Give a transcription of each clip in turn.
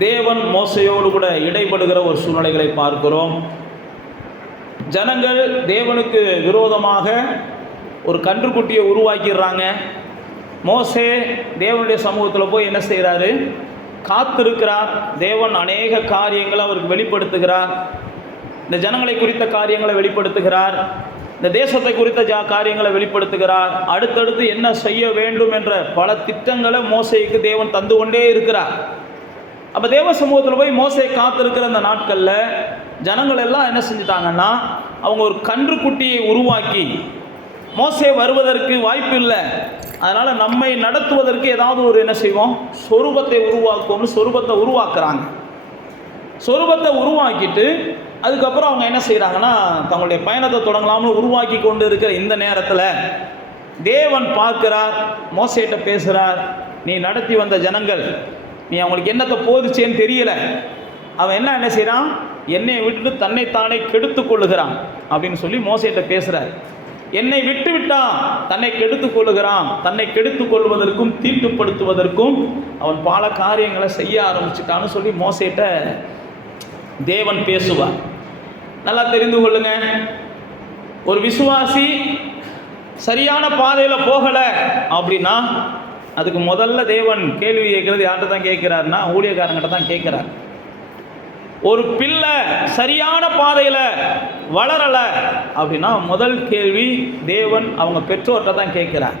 தேவன் மோசையோடு கூட இடைப்படுகிற ஒரு சூழ்நிலைகளை பார்க்கிறோம். ஜனங்கள் தேவனுக்கு விரோதமாக ஒரு கன்றுக்குட்டியை உருவாக்கிடுறாங்க. மோசே தேவனுடைய சமூகத்தில் போய் என்ன செய்கிறாரு? காத்திருக்கிறார். தேவன் அநேக காரியங்களை அவருக்கு வெளிப்படுத்துகிறார். இந்த ஜனங்களை குறித்த காரியங்களை வெளிப்படுத்துகிறார். இந்த தேசத்தை குறித்த காரியங்களை வெளிப்படுத்துகிறார். அடுத்தடுத்து என்ன செய்ய வேண்டும் என்ற பல திட்டங்களை மோசேக்கு தேவன் தந்து கொண்டே இருக்கிறார். அப்போ தேவ சமூகத்தில் போய் மோசே காத்திருக்கிற அந்த நாட்களில் ஜனங்கள் எல்லாம் என்ன செஞ்சிட்டாங்கன்னா, அவங்க ஒரு கன்றுக்குட்டியை உருவாக்கி, மோசே வருவதற்கு வாய்ப்பு இல்லை, அதனால் நம்மை நடத்துவதற்கு ஏதாவது ஒரு என்ன செய்வோம், சொரூபத்தை உருவாக்குவோம்னு சொரூபத்தை உருவாக்குறாங்க. சொரூபத்தை உருவாக்கிட்டு அதுக்கப்புறம் அவங்க என்ன செய்கிறாங்கன்னா, தங்களுடைய பயணத்தை தொடங்கலாம்னு உருவாக்கி கொண்டு இருக்கிற இந்த நேரத்தில் தேவன் பார்க்கிறார், மோசேட்ட பேசுகிறார். நீ நடத்தி வந்த ஜனங்கள், நீ அவங்களுக்கு என்னத்தை போதிச்சேன்னு தெரியல. அவன் என்ன செய்கிறான், என்னை விட்டுட்டு தன்னைத்தானே கெடுத்து கொள்ளுகிறான் அப்படின்னு சொல்லி மோசேட்ட பேசுகிறார். என்னை விட்டு விட்டான், தன்னை கெடுத்து கொள்ளுகிறான். தன்னை கெடுத்து கொள்வதற்கும் தீட்டுப்படுத்துவதற்கும் அவன் பல காரியங்களை செய்ய ஆரம்பிச்சுட்டான்னு சொல்லி மோசேட்ட தேவன் பேசுவார். நல்லா தெரிந்து கொள்ளுங்க, ஒரு விசுவாசி சரியான பாதையில் போகலை அப்படின்னா அதுக்கு முதல்ல தேவன் கேள்வி கேட்கறது யார்கிட்ட தான் கேட்கிறாருன்னா, ஊழியக்காரங்கிட்ட தான் கேட்கிறார். ஒரு பிள்ளை சரியான பாதையில் வளரலை அப்படின்னா முதல் கேள்வி தேவன் அவங்க பெற்றோர்கிட்ட தான் கேட்கிறார்.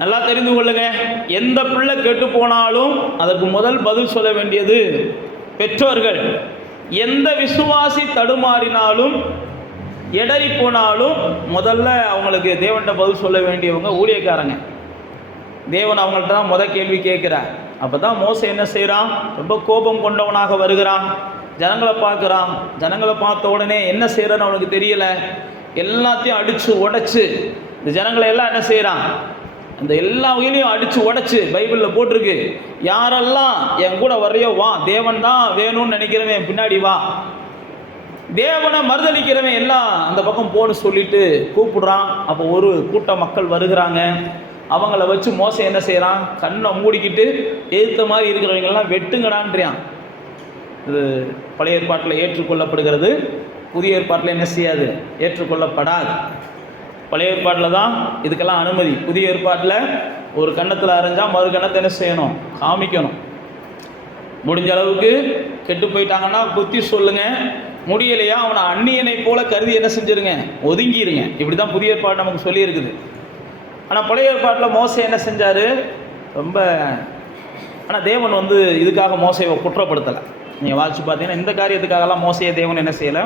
நல்லா தெரிந்து கொள்ளுங்க, எந்த பிள்ளை கெட்டு போனாலும் அதற்கு முதல் பதில் சொல்ல வேண்டியது பெற்றோர்கள். எந்த விசுவாசி தடுமாறினாலும் எடறி போனாலும் முதல்ல அவங்களுக்கு தேவன்கிட்ட பதில் சொல்ல வேண்டியவங்க ஊழியக்காரங்க. தேவன் அவங்கள்ட்ட தான் முதல் கேள்வி கேட்குறார். அப்போ தான் மோசே என்ன செய்கிறான், ரொம்ப கோபம் கொண்டவனாக வருகிறான். ஜனங்களை பார்க்குறான். ஜனங்களை பார்த்த உடனே என்ன செய்கிறன்னு அவனுக்கு தெரியலை. எல்லாத்தையும் அடித்து உடைச்சு இந்த ஜனங்களை எல்லாம் என்ன செய்கிறான், அந்த எல்லா வகையிலையும் அடித்து உடைச்சு, பைபிளில் போட்டிருக்கு, யாரெல்லாம் என் கூட வர்றையோ வா, தேவன் தான் வேணும்னு நினைக்கிறவன் பின்னாடி வா, தேவனை மறுதளிக்கிறவன் எல்லாம் அந்த பக்கம் போன்னு சொல்லிட்டு கூப்பிடுறான். அப்போ ஒரு கூட்ட மக்கள் வருகிறாங்க. அவங்கள வச்சு மோசே என்ன செய்கிறான், கண்ணை மூடிக்கிட்டு எதிர்த்த மாதிரி இருக்கிறவங்கெல்லாம் வெட்டுங்கடான்றான். இது பழைய ஏற்பாட்டில் ஏற்றுக்கொள்ளப்படுகிறது, புதிய ஏற்பாட்டில் என்ன செய்யாது, ஏற்றுக்கொள்ளப்படாது. பழைய ஏற்பாட்டில் தான் இதுக்கெல்லாம் அனுமதி. புதிய ஏற்பாட்டில் ஒரு கன்னத்தில் அரைஞ்சால் மறு கன்னத்தை என்ன செய்யணும், காமிக்கணும். முடிஞ்ச அளவுக்கு கெட்டு போயிட்டாங்கன்னா புத்தி சொல்லுங்க, முடியலையா அவனை அந்நியனை போல கருதி என்ன செஞ்சுருங்க, ஒதுங்கிடுங்க. இப்படி தான் புதிய ஏற்பாடு நமக்கு சொல்லியிருக்குது. ஆனால் பழைய ஏற்பாட்டில் மோசே என்ன செஞ்சார், ரொம்ப ஆனால் தேவன் இதுக்காக மோசையை குற்றப்படுத்தலை. நீங்கள் வாசித்து பார்த்தீங்கன்னா இந்த காரியத்துக்காகலாம் மோசையை தேவன் என்ன செய்யலை,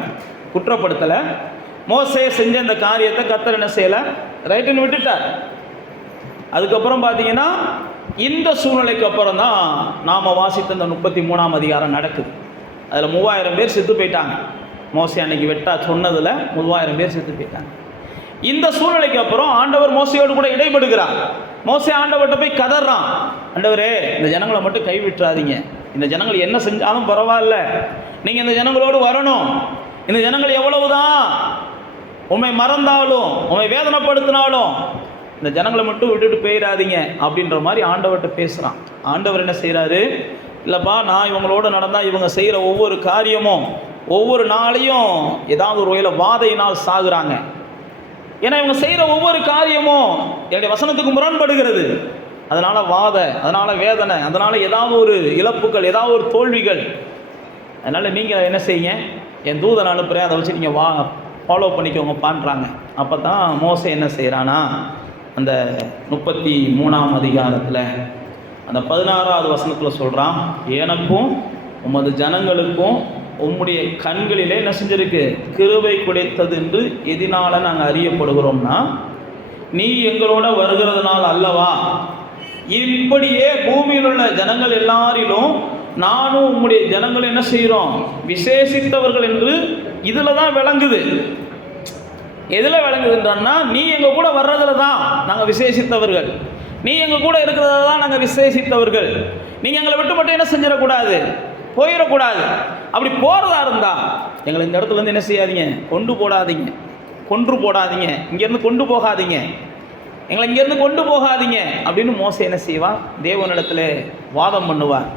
குற்றப்படுத்தலை. மோசே செஞ்ச இந்த காரியத்தை கர்த்தர் என்ன செய்யலை, ரைட்டுன்னு விட்டுட்டார். அதுக்கப்புறம் பார்த்தீங்கன்னா இந்த சூழ்நிலைக்கு அப்புறம் தான் நாம் வாசித்த இந்த 33ஆம் அதிகாரம் நடக்குது. அதில் 3000 பேர் செத்து போயிட்டாங்க. மோசே அன்னைக்கு வெட்டா சொன்னதில் 3000 பேர் செத்து போயிட்டாங்க. இந்த சூழ்நிலைக்கு அப்புறம் ஆண்டவர் மோசையோடு கூட இடைபடுகிறார். மோசே ஆண்டவர்கிட்ட போய் கதறான், ஆண்டவரே இந்த ஜனங்களை மட்டும் கைவிட்டுறாதீங்க, இந்த ஜனங்கள் என்ன செஞ்சாலும் பரவாயில்ல, நீங்கள் இந்த ஜனங்களோடு வரணும், இந்த ஜனங்கள் எவ்வளவுதான் உண்மை மறந்தாலும் உண்மை வேதனைப்படுத்தினாலும் இந்த ஜனங்களை மட்டும் விட்டுட்டு போயிடாதீங்க அப்படின்ற மாதிரி ஆண்டவர்கிட்ட பேசுகிறான். ஆண்டவர் என்ன செய்கிறாரு, இல்லைப்பா நான் இவங்களோட நடந்தால் இவங்க செய்கிற ஒவ்வொரு காரியமும் ஒவ்வொரு நாளையும் ஏதாவது ஒரு வகையில் வாதையினால் சாகுறாங்க. ஏன்னா இவங்க செய்கிற ஒவ்வொரு காரியமும் என்னுடைய வசனத்துக்கு முரண்படுகிறது. அதனால் அதனால் வேதனை, அதனால் ஏதாவது ஒரு இழப்புகள், ஏதாவது ஒரு தோல்விகள். அதனால் நீங்கள் என்ன செய்யுங்க, என் தூதனை அனுப்புகிறேன், அதை வச்சு நீங்கள் ஃபாலோ பண்ணிக்கோங்க பண்ணுறாங்க. அப்போ தான் மோசே என்ன செய்கிறான்னா, அந்த 33ஆம் அதிகாரத்தில் அந்த 16வது வசனத்தில் சொல்கிறான், எனக்கும் உமது ஜனங்களுக்கும் உம்முடைய கண்களிலே என்ன செஞ்சிருக்கு, கிருபை கிடைத்தது என்று எதினால நாங்கள் அறியப்படுகிறோம்னா, நீ எங்களோட வருகிறதுனால அல்லவா, இப்படியே பூமியில் உள்ள ஜனங்கள் எல்லாரிலும் நானும் உம்முடைய ஜனங்கள் என்ன செய்கிறோம், விசேஷித்தவர்கள் என்று இதில் தான் விளங்குது. எதில் விளங்குதுன்றன்னா, நீ எங்கள் கூட வர்றதுல தான் நாங்கள் விசேஷித்தவர்கள், நீ எங்கள் கூட இருக்கிறதுல தான் நாங்கள் விசேஷித்தவர்கள். நீங்கள் எங்களை விட்டு மட்டும் என்ன செஞ்சிடக்கூடாது, போயிடக்கூடாது. அப்படி போகிறதா இருந்தால் எங்களை இந்த இடத்துல என்ன செய்யாதீங்க, கொன்று போடாதீங்க, இங்கேருந்து கொண்டு போகாதீங்க, எங்களை இங்கேருந்து கொண்டு போகாதீங்க அப்படின்னு மோசே என்ன செய்வார், தேவனிடத்தில் வாதம் பண்ணுவார்.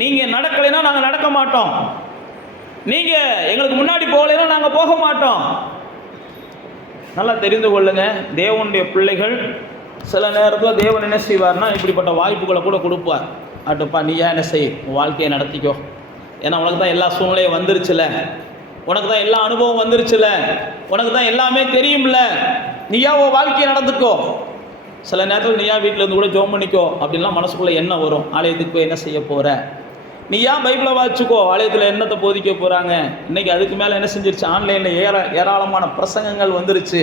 நீங்கள் நடக்கலைன்னா நாங்கள் நடக்க மாட்டோம், நீங்கள் எங்களுக்கு முன்னாடி போகலைன்னா நாங்கள் போக மாட்டோம். நல்லா தெரிந்து கொள்ளுங்க, தேவனுடைய பிள்ளைகள் சில நேரத்தில் தேவன் என்ன செய்வார்னா இப்படிப்பட்ட வாய்ப்புகளை கூட கொடுப்பார். அட்டுப்பா நீயா என்ன செய், உன் வாழ்க்கையை நடத்திக்கோ, ஏன்னா உனக்கு தான் எல்லா சூழ்நிலையும் வந்துருச்சுல, உனக்கு தான் எல்லா அனுபவம் வந்துருச்சுல, உனக்கு தான் எல்லாமே தெரியும்ல, நீயா உன் வாழ்க்கையை நடந்துக்கோ. சில நேரத்தில் நீயா வீட்டில் இருந்து கூட ஜோம் பண்ணிக்கோ அப்படின்லாம் மனசுக்குள்ளே என்ன வரும். ஆலயத்துக்கு போய் என்ன செய்ய போகிற, நீயா பைபிளை வாசிச்சுக்கோ, ஆலயத்தில் என்னத்தை போதிக்க போகிறாங்க. இன்றைக்கி அதுக்கு மேலே என்ன செஞ்சிருச்சு, ஆன்லைனில் ஏராளமான பிரசங்கங்கள் வந்துருச்சு.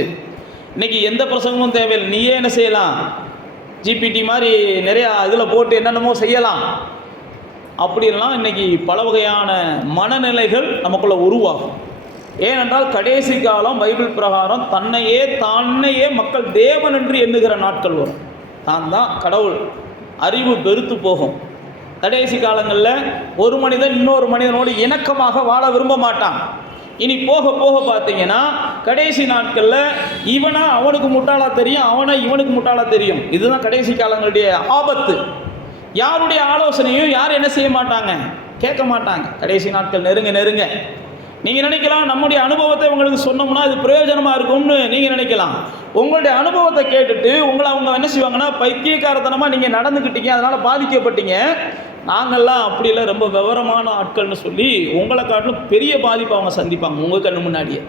இன்றைக்கி எந்த பிரசங்கமும் தேவையில்லை, நீயே என்ன செய்யலாம், ஜிபிடி மாதிரி நிறையா இதில் போட்டு என்னென்னமோ செய்யலாம். அப்படின்லாம் இன்றைக்கி பல வகையான மனநிலைகள் நமக்குள்ளே உருவாகும். ஏனென்றால் கடைசி காலம் பைபிள் பிரகாரம் தன்னையே மக்கள் தேவன் என்று எண்ணுகிற நாட்கள் வரும். தான் கடவுள், அறிவு பெருத்து போகும். கடைசி காலங்களில் ஒரு மனிதன் இன்னொரு மனிதனோடு இணக்கமாக வாழ விரும்ப மாட்டான். இனி போக போக பார்த்தீங்கன்னா கடைசி நாட்களில் இவனா அவனுக்கு முட்டாளாக தெரியும், அவனை இவனுக்கு முட்டாளாக தெரியும். இதுதான் கடைசி காலங்களுடைய ஆபத்து. யாருடைய ஆலோசனையும் யாரும் என்ன செய்ய மாட்டாங்க, கேட்க மாட்டாங்க. கடைசி நாட்கள் நெருங்க நீங்கள் நினைக்கலாம் நம்முடைய அனுபவத்தை உங்களுக்கு சொன்னோம்னா இது பிரயோஜனமாக இருக்கும்னு நீங்கள் நினைக்கலாம். உங்களுடைய அனுபவத்தை கேட்டுட்டு அவங்க என்ன செய்வாங்கன்னா பைத்தியக்காரத்தனமாக நீங்கள் நடந்துக்கிட்டீங்க, அதனால் பாதிக்கப்பட்டீங்க, நாங்கள்லாம் அப்படி இல்லை ரொம்ப விவரமான ஆட்கள்னு சொல்லி உங்களை காட்டிலும் பெரிய பாதிப்பை அவங்க சந்திப்பாங்க உங்கள் கண்ணு முன்னாடியே.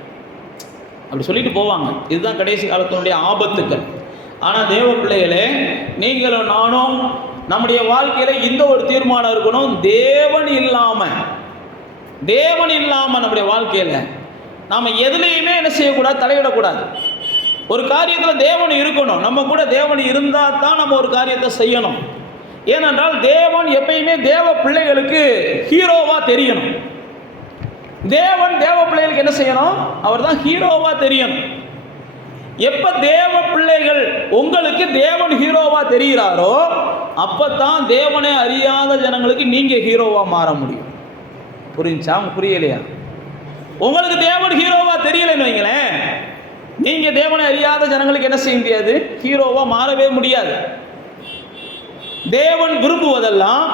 அப்படி சொல்லிட்டு போவாங்க. இதுதான் கடைசி காலத்தினுடைய ஆபத்துக்கள். ஆனால் தேவ பிள்ளைகளே, நீங்களும் நானும் நம்முடைய வாழ்க்கையில் இந்த ஒரு தீர்மானம் இருக்கணும், தேவன் இல்லாமல் நம்முடைய வாழ்க்கையில் நாம் எதுலேயுமே என்ன செய்யக்கூடாது, தலையிடக்கூடாது. ஒரு காரியத்தில் தேவன் இருக்கணும், நம்ம கூட தேவன் இருந்தால் தான் நம்ம ஒரு காரியத்தை செய்யணும். ஏனென்றால் தேவன் எப்பயுமே தேவ பிள்ளைகளுக்கு ஹீரோவாக தெரியணும். தேவன் தேவ பிள்ளைகளுக்கு என்ன செய்யணும், அவர் தான் ஹீரோவாக தெரியணும். எப்போ தேவ பிள்ளைகள் உங்களுக்கு தேவன் ஹீரோவாக தெரிகிறாரோ அப்போத்தான் தேவனை அறியாத ஜனங்களுக்கு நீங்கள் ஹீரோவாக மாற முடியும். புரிஞ்சா, புரியலையா? உங்களுக்கு தேவன் ஹீரோவாக தெரியலைன்னு வைங்களேன், நீங்கள் தேவனை அறியாத ஜனங்களுக்கு என்ன செய்ய முடியாது, ஹீரோவாக மாறவே முடியாது. தேவன் விரும்புவதெல்லாம்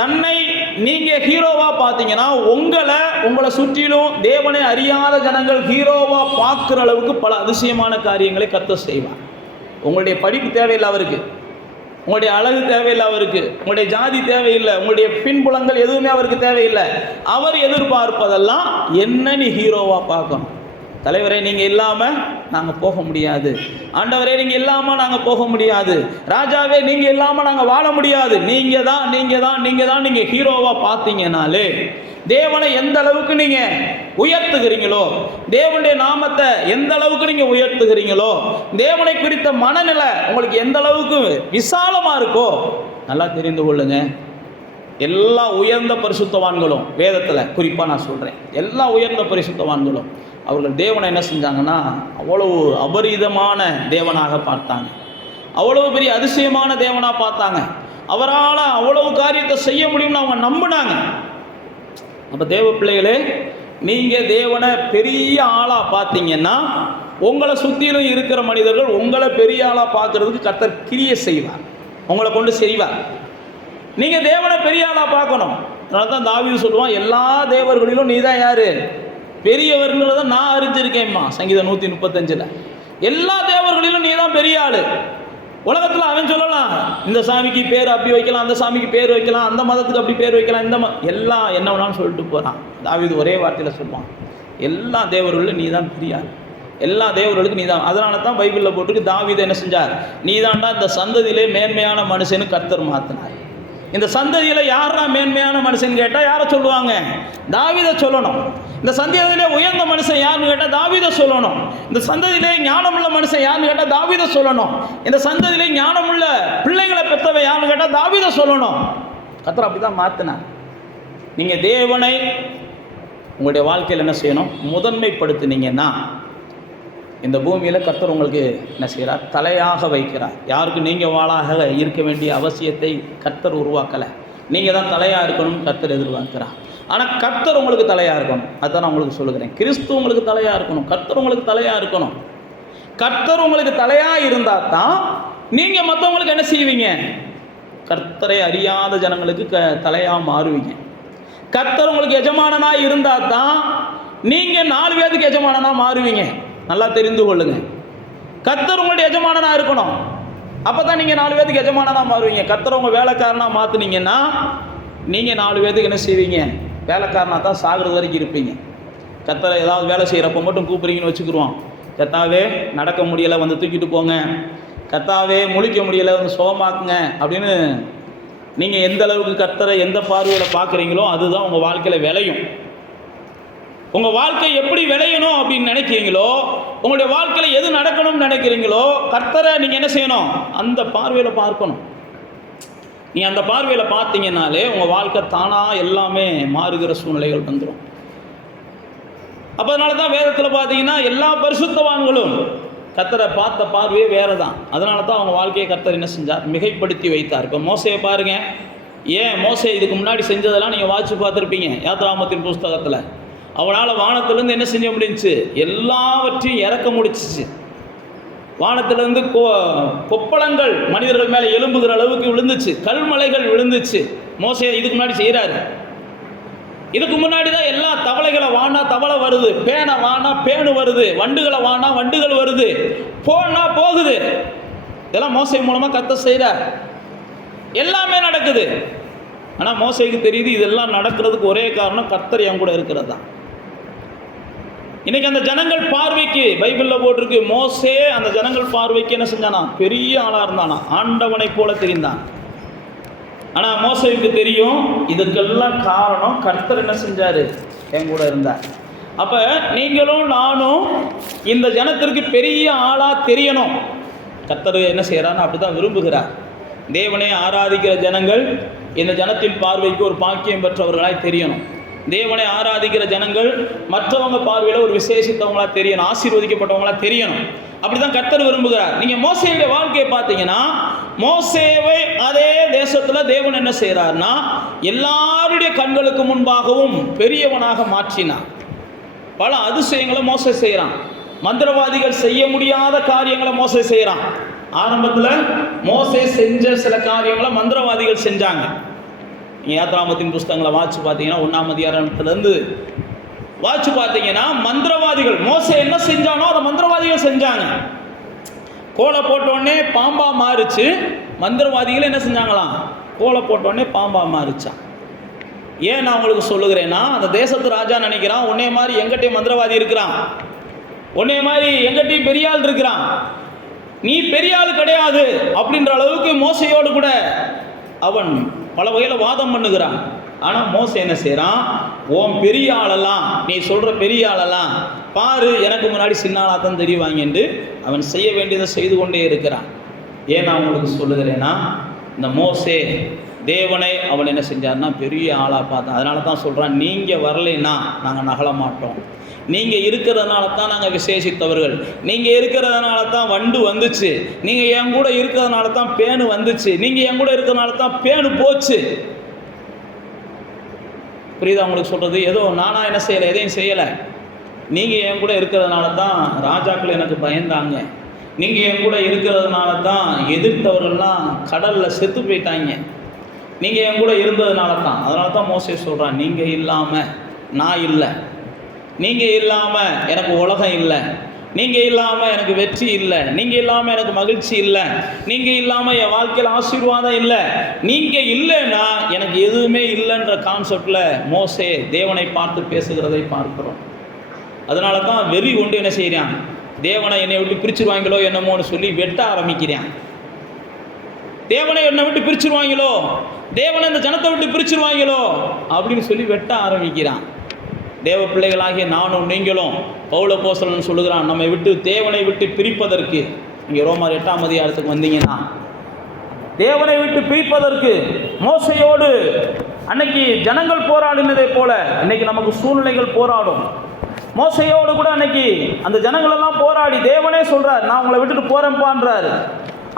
தன்னை நீங்கள் ஹீரோவாக பார்த்தீங்கன்னா உங்களை சுற்றிலும் தேவனை அறியாத ஜனங்கள் ஹீரோவாக பார்க்குற அளவுக்கு பல அதிசயமான காரியங்களை கர்த்தர் செய்வார். உங்களுடைய படிப்பு தேவையில்லை அவருக்கு, உங்களுடைய அழகு தேவையில்லை அவருக்கு, உங்களுடைய ஜாதி தேவையில்லை, உங்களுடைய பின்புலங்கள் எதுவுமே அவருக்கு தேவையில்லை. அவர் எதிர்பார்ப்பதெல்லாம் என்ன நீ ஹீரோவாக பார்க்கணும். தலைவரே நீங்கள் இல்லாமல் நாங்கள் போக முடியாது, ஆண்டவரே நீங்கள் இல்லாமல் நாங்கள் போக முடியாது, ராஜாவே நீங்கள் இல்லாமல் நாங்கள் வாழ முடியாது. நீங்கள் தான் நீங்கள் ஹீரோவாக பார்த்தீங்கனாலே தேவனை எந்த அளவுக்கு நீங்கள் உயர்த்துகிறீங்களோ, தேவனுடைய நாமத்தை எந்த அளவுக்கு நீங்கள் உயர்த்துகிறீங்களோ, தேவனை குறித்த மனநிலை உங்களுக்கு எந்த அளவுக்கு விசாலமாக இருக்கோ நல்லா தெரிந்து கொள்ளுங்க. எல்லா உயர்ந்த பரிசுத்தவான்களும் வேதத்தில் குறிப்பாக நான் சொல்கிறேன், எல்லா உயர்ந்த பரிசுத்தவான்களும் அவர்கள் தேவனை என்ன செஞ்சாங்கன்னா அவ்வளவு அபரிதமான தேவனாக பார்த்தாங்க, அவ்வளவு பெரிய அதிசயமான தேவனாக பார்த்தாங்க. அவரால் அவ்வளவு காரியத்தை செய்ய முடியும்னு அவங்க நம்பினாங்க. அப்போ தேவ பிள்ளைகளே, நீங்கள் தேவனை பெரிய ஆளாக பார்த்தீங்கன்னா உங்களை சுற்றிலும் இருக்கிற மனிதர்கள் உங்களை பெரிய ஆளாக பார்க்குறதுக்கு கர்த்தர் கிரியை செய்வார், உங்களை கொண்டு செய்வார். நீங்கள் தேவனை பெரிய ஆளாக பார்க்கணும். அதனால தான் தாவீது சொல்லுவான், எல்லா தேவர்களிலும் நீ தான் யார், பெரியவர்ன்றதை நான் அறிஞ்சிருக்கேன்மா. சங்கீதம் 135. எல்லா தேவர்களிலும் நீ தான் பெரிய ஆள். உலகத்தில் அவன் சொல்லலாம், இந்த சாமிக்கு பேர் அப்படி வைக்கலாம், அந்த சாமிக்கு பேர் வைக்கலாம், அந்த மதத்துக்கு அப்படி பேர் வைக்கலாம், எல்லாம் என்ன வேணாலும் சொல்லிட்டு போகிறான். தாவீது ஒரே வார்த்தையில் சொல்லுவான், எல்லா தேவர்களும் நீ தான் பெரிய ஆள், எல்லா தேவர்களுக்கும் நீ தான். அதனால தான் பைபிளில் போட்டுருக்கு, தாவீது என்ன செஞ்சார், நீ தான்டா இந்த சந்ததியிலே மேன்மையான மனுஷனு கர்த்தர் மாற்றினார். இந்த சந்ததியில் யாரா மேன்மையான மனுஷன் கேட்டால் யாரை சொல்லுவாங்க, தாவீதை சொல்லணும். இந்த சந்ததியிலே உயர்ந்த மனுஷன் யாருன்னு கேட்டால் தாவீதை சொல்லணும். இந்த சந்ததியிலே ஞானமுள்ள மனுஷன் யாருன்னு கேட்டால் தாவீதை சொல்லணும். இந்த சந்ததியிலே ஞானமுள்ள பிள்ளைகளை பெற்றவை யாருன்னு கேட்டால் தாவீதை சொல்லணும். கர்த்தர் அப்படி தான் மாற்றினார். நீங்கள் தேவனை உங்களுடைய வாழ்க்கையில் என்ன செய்யணும், முதன்மைப்படுத்தினீங்கன்னா இந்த பூமியில் கர்த்தர் உங்களுக்கு என்ன செய்கிறார், தலையாக வைக்கிறார். யாருக்கு நீங்கள் வாளாக இருக்க வேண்டிய அவசியத்தை கர்த்தர் உருவாக்கலை, நீங்கள் தான் தலையாக இருக்கணும் கர்த்தர் எதிர்பார்க்கிறார். ஆனால் கர்த்தர் உங்களுக்கு தலையாக இருக்கணும். அதுதான் நான் உங்களுக்கு சொல்லுகிறேன். கிறிஸ்து உங்களுக்கு தலையாக இருக்கணும், கர்த்தர் உங்களுக்கு தலையாக இருக்கணும். கர்த்தர் உங்களுக்கு தலையாக இருந்தால் தான் நீங்கள் மற்றவங்களுக்கு என்ன செய்வீங்க, கர்த்தரை அறியாத ஜனங்களுக்கு தலையாக மாறுவீங்க. கர்த்தர் உங்களுக்கு எஜமானனாக இருந்தால் தான் நீங்கள் 4 பேருக்கு எஜமானனாக மாறுவீங்க. நல்லா தெரிந்து கொள்ளுங்க. கர்த்தர் உங்களுடைய எஜமானனாக இருக்கணும். அப்போ தான் நீங்கள் 4 பேருக்கு எஜமானனாக மாறுவீங்க. கர்த்தர் உங்கள் வேலைக்காரனாக மாற்றினீங்கன்னா நீங்கள் 4 பேருக்கு என்ன செய்வீங்க? வேலைக்காரனாக தான் சாகிறது வரைக்கும் இருப்பீங்க. கர்த்தரை ஏதாவது வேலை செய்கிறப்ப மட்டும் கூப்பிட்றீங்கன்னு வச்சுக்கிடுவோம். கர்த்தாவே நடக்க முடியலை வந்து தூக்கிட்டு போங்க, கர்த்தாவே முழிக்க முடியலை வந்து சுகமாக்குங்க அப்படின்னு நீங்கள் எந்த அளவுக்கு கர்த்தரை எந்த பார்வையில் பார்க்குறீங்களோ அதுதான் உங்கள் வாழ்க்கையில் விளையும். உங்கள் வாழ்க்கை எப்படி விளையணும் அப்படின்னு நினைக்கிறீங்களோ, உங்களுடைய வாழ்க்கையில் எது நடக்கணும்னு நினைக்கிறீங்களோ, கர்த்தரை நீங்கள் என்ன செய்யணும்? அந்த பார்வையில் பார்க்கணும். நீங்கள் அந்த பார்வையில் பார்த்தீங்கன்னாலே உங்கள் வாழ்க்கை தானாக எல்லாமே மாறுகிற சூழ்நிலைகள் வந்துடும். அப்போ அதனால தான் வேதத்தில் பார்த்தீங்கன்னா எல்லா பரிசுத்தவான்களும் கர்த்தரை பார்த்த பார்வையே வேறு தான். அதனால தான் அவங்க வாழ்க்கையை கர்த்தர் என்ன செஞ்சார்? மிகைப்படுத்தி வைத்தார். இப்போ மோசையை பாருங்கள். ஏன் மோசே இதுக்கு முன்னாடி செஞ்சதெல்லாம் நீங்கள் வாட்சி பார்த்துருப்பீங்க யாத்ராகமத்தின் புஸ்தகத்தில். அவனால் வானத்திலேருந்து என்ன செஞ்ச முடிஞ்சிச்சு? எல்லாவற்றையும் இறக்க முடிச்சிச்சு. வானத்திலேருந்து கொப்பளங்கள் மனிதர்கள் மேலே எலும்புகிற அளவுக்கு விழுந்துச்சு, கல்மலைகள் விழுந்துச்சு. மோசே இதுக்கு முன்னாடி செய்கிறாரு. இதுக்கு முன்னாடி தான் எல்லா தவளைகளை வானா தவளை வருது, பேனை வானா பேனு வருது, வண்டுகளை வானா வண்டுகள் வருது, போனா போகுது. இதெல்லாம் மோசை மூலமாக கர்த்தர் செய்கிறார். எல்லாமே நடக்குது. ஆனால் மோசைக்கு தெரியுது இதெல்லாம் நடக்கிறதுக்கு ஒரே காரணம் கர்த்தர் என் கூட இருக்கிறது தான். இன்னைக்கு அந்த ஜனங்கள் பார்வைக்கு பைபிளில் போட்டிருக்கு, மோசே அந்த ஜனங்கள் பார்வைக்கு என்ன செஞ்சானா? பெரிய ஆளாக இருந்தானா, ஆண்டவனை போல தெரிந்தான். ஆனால் மோசேவுக்கு தெரியும் இதுக்கெல்லாம் காரணம் கர்த்தர் என்ன செஞ்சார்? என் கூட இருந்தார். அப்போ நீங்களும் நானும் இந்த ஜனத்திற்கு பெரிய ஆளாக தெரியணும். கர்த்தர் என்ன செய்கிறான்னு அப்படி தான் விரும்புகிறார். தேவனை ஆராதிக்கிற ஜனங்கள் இந்த ஜனத்தின் பார்வைக்கு ஒரு பாக்கியம் பெற்றவர்களாய் தெரியணும். தேவனை ஆராதிக்கிற ஜனங்கள் மற்றவங்க பார்வையில் ஒரு விசேஷித்தவங்களாக தெரியணும், ஆசீர்வதிக்கப்பட்டவங்களாக தெரியணும். அப்படி தான் கர்த்தர் விரும்புகிறார். நீங்கள் மோசேயுடைய வாழ்க்கையை பார்த்தீங்கன்னா, மோசேவை அதே தேசத்தில் தேவன் என்ன செய்கிறார்னா எல்லாருடைய கண்களுக்கு முன்பாகவும் பெரியவனாக மாற்றினார். பல அதிசயங்களை மோசே செய்கிறான். மந்திரவாதிகள் செய்ய முடியாத காரியங்களை மோசே செய்கிறான். ஆரம்பத்தில் மோசே செஞ்ச சில காரியங்களை மந்திரவாதிகள் செஞ்சாங்க. நீங்கள் யாத்ராகமத்தின் புஸ்தகங்களை வாட்சி பார்த்தீங்கன்னா 1ஆம் அதிகாரத்திலேருந்து வாட்சி பார்த்தீங்கன்னா மந்திரவாதிகள் மோசே என்ன செஞ்சானோ அதை மந்திரவாதிகள் செஞ்சாங்க. கோலை போட்டோடனே பாம்பா மாறிச்சு. மந்திரவாதிகள் என்ன செஞ்சாங்களாம்? கோலை போட்டோடனே பாம்பா மாறிச்சான். ஏன் நான் உங்களுக்கு சொல்லுகிறேன்னா, அந்த தேசத்து ராஜா நினைக்கிறான் உன்னே மாதிரி எங்கிட்டையும் மந்திரவாதி இருக்கிறான், உன்னே மாதிரி எங்கிட்டையும் பெரிய ஆள் இருக்கிறான், நீ பெரிய ஆள் கிடையாது அப்படின்ற அளவுக்கு மோசையோடு கூட அவன் பல வகையில் வாதம் பண்ணுகிறான். ஆனால் மோசே என்ன செய்கிறான்? ஓம் பெரிய ஆளெல்லாம், நீ சொல்கிற பெரிய ஆளெல்லாம் பாரு, எனக்கு முன்னாடி சின்ன ஆளாக தான் தெரிவாங்க என்று அவன் செய்ய வேண்டியதை செய்து கொண்டே இருக்கிறான். ஏன் நான் உங்களுக்கு சொல்லுகிறேன்னா, இந்த மோசே தேவனை அவன் என்ன செஞ்சார்னா பெரிய ஆளாக பார்த்தான். அதனால தான் சொல்கிறான், நீங்கள் வரலைன்னா நாங்கள் நகல மாட்டோம், நீங்கள் இருக்கிறதுனால தான் நாங்கள் விசேஷித்தவர்கள், நீங்கள் இருக்கிறதுனால தான் வண்டு வந்துச்சு, நீங்கள் என் கூட இருக்கிறதுனால தான் பேனு வந்துச்சு, நீங்கள் என் கூட இருக்கிறதுனால தான் பேனு போச்சு. புரியுதா உங்களுக்கு சொல்கிறது? ஏதோ நானா என்ன செய்யலை, எதையும் செய்யலை. நீங்கள் என் கூட இருக்கிறதுனால தான் ராஜாக்கள் எனக்கு பயந்தாங்க, நீங்கள் என் கூட இருக்கிறதுனால தான் எதிர்த்தவர்கள்லாம் கடலில் செத்து போயிட்டாங்க, நீங்கள் என் கூட இருந்ததுனால தான். அதனால தான் மோசே சொல்கிறான், நீங்கள் இல்லாமல் நான் இல்லை, நீங்கள் இல்லாமல் எனக்கு உலகம் இல்லை, நீங்கள் இல்லாமல் எனக்கு வெற்றி இல்லை, நீங்கள் இல்லாமல் எனக்கு மகிழ்ச்சி இல்லை, நீங்கள் இல்லாமல் என் வாழ்க்கையில் ஆசீர்வாதம் இல்லை, நீங்கள் இல்லைன்னா எனக்கு எதுவுமே இல்லைன்ற கான்செப்டில் மோசே தேவனை பார்த்து பேசுகிறதை பார்க்குறோம். அதனால தான் வெறி கொண்டு என்ன செய்கிறான்? தேவனை என்னை விட்டு பிரிச்சுருவாங்களோ என்னமோன்னு சொல்லி வெட்ட ஆரம்பிக்கிறான். தேவனை என்னை விட்டு பிரிச்சுருவாங்களோ, தேவனை இந்த ஜனத்தை விட்டு பிரிச்சுருவாங்களோ அப்படின்னு சொல்லி வெட்ட ஆரம்பிக்கிறான். தேவ பிள்ளைகளாகிய நானும் நீங்களும் பவுல் அப்போஸ்தலன் சொல்லுகிறான், நம்மை விட்டு தேவனை விட்டு பிரிப்பதற்கு, நீங்கள் ரோமர் 8ஆம் அதிகாரத்துக்கு வந்தீங்கன்னா, தேவனை விட்டு பிரிப்பதற்கு மோசையோடு அன்னைக்கு ஜனங்கள் போராடினதை போல இன்னைக்கு நமக்கு சூழ்நிலைகள் போராடும். மோசையோடு கூட அன்னைக்கு அந்த ஜனங்களெல்லாம் போராடி தேவனே சொல்கிறார், நான் உங்களை விட்டுட்டு போகிறேன்ப்பான்றாரு.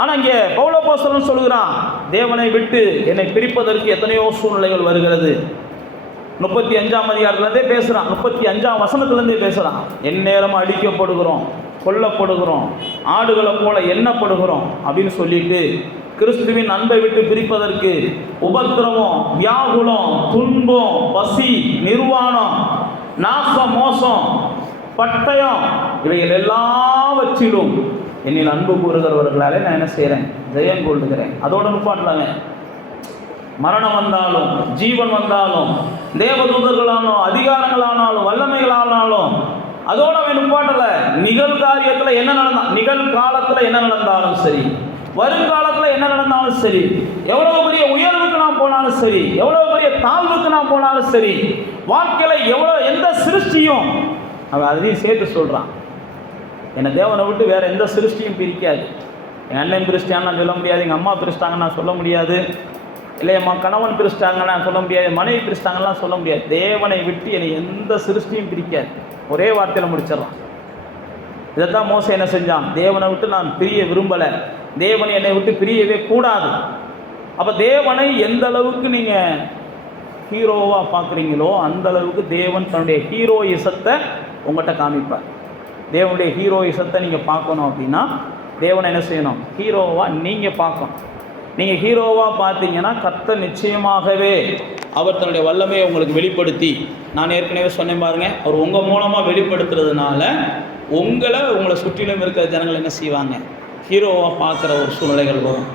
ஆனால் இங்கே பவுல் அப்போஸ்தலன் சொல்லுகிறான், தேவனை விட்டு என்னை பிரிப்பதற்கு எத்தனையோ சூழ்நிலைகள் வருகிறது. 35ஆம் அதிகாரத்துலேருந்தே பேசுகிறான், 35ஆம் வசனத்துலேருந்தே பேசுகிறான். எந்நேரம் அடிக்கப்படுகிறோம், கொல்லப்படுகிறோம், ஆடுகளை போல எண்ணப்படுகிறோம் அப்படின்னு சொல்லிட்டு கிறிஸ்துவின் அன்பை விட்டு பிரிப்பதற்கு உபத்திரவம், வியாகுலம், துன்பம், பசி, நிர்வாணம், நாச மோசம், பட்டயம், இவைகள் எல்லாவற்றிலும் என்னில் அன்பு கூறுகிறவர்களாலே நான் என்ன செய்கிறேன்? ஜெயம் கொள்ளுகிறேன். அதோட நிப்பாட்டலாங்க. மரணம் வந்தாலும், ஜீவன் வந்தாலும், தேவதூதர்களானாலும், அதிகாரங்களானாலும், வல்லமைகளானாலும், அதோட அவன் நிப்பாட்டல. நிகழ்காரியத்தில் என்ன நடந்தாலும், நிகழ்காலத்தில் என்ன நடந்தாலும் சரி, வருங்காலத்தில் என்ன நடந்தாலும் சரி, எவ்வளவு பெரிய உயர்வுக்கு நான் போனாலும் சரி, எவ்வளவு பெரிய தாழ்வுக்கு நான் போனாலும் சரி, வாழ்க்கையில் எந்த சிருஷ்டியும் அவன் அதையும் சேர்த்து சொல்கிறான். என்னை தேவனை விட்டு வேற எந்த சிருஷ்டியும் பிரிக்காது. எங்கள் அண்ணன் பிரிச்சிட்டான்னு நான் சொல்ல முடியாது, எங்கள் அம்மா பிரிச்சிட்டாங்கன்னு நான் சொல்ல முடியாது, இல்லை என் கணவன் பிரிச்சிட்டாங்கன்னு நான் சொல்ல முடியாது, மனைவி பிரிச்சிட்டாங்கலாம் சொல்ல முடியாது. தேவனை விட்டு என்னை எந்த சிருஷ்டியும் பிரிக்காது. ஒரே வார்த்தையில் முடிச்சிடலாம். இதைத்தான் மோசே என்ன செஞ்சான்? தேவனை விட்டு நான் பிரிய விரும்பலை, தேவனை என்னை விட்டு பிரியவே கூடாது. அப்போ தேவனை எந்த அளவுக்கு நீங்கள் ஹீரோவாக பார்க்குறீங்களோ அந்த அளவுக்கு தேவன் தன்னுடைய ஹீரோயிசத்தை உங்கள்கிட்ட காமிப்பார். தேவனுடைய ஹீரோயிசத்தை நீங்கள் பார்க்கணும் அப்படின்னா தேவனை என்ன செய்யணும்? ஹீரோவாக நீங்கள் பார்க்கணும். நீங்கள் ஹீரோவாக பார்த்தீங்கன்னா கர்த்தர் நிச்சயமாகவே அவர் தன்னுடைய வல்லமையை உங்களுக்கு வெளிப்படுத்தி, நான் ஏற்கனவே சொன்னேன் பாருங்கள், அவர் உங்கள் மூலமாக வெளிப்படுத்துறதுனால உங்களை சுற்றிலும் இருக்கிற ஜனங்கள் என்ன செய்வாங்க? ஹீரோவாக பார்க்குற ஒரு சூழ்நிலைகள் வரும்.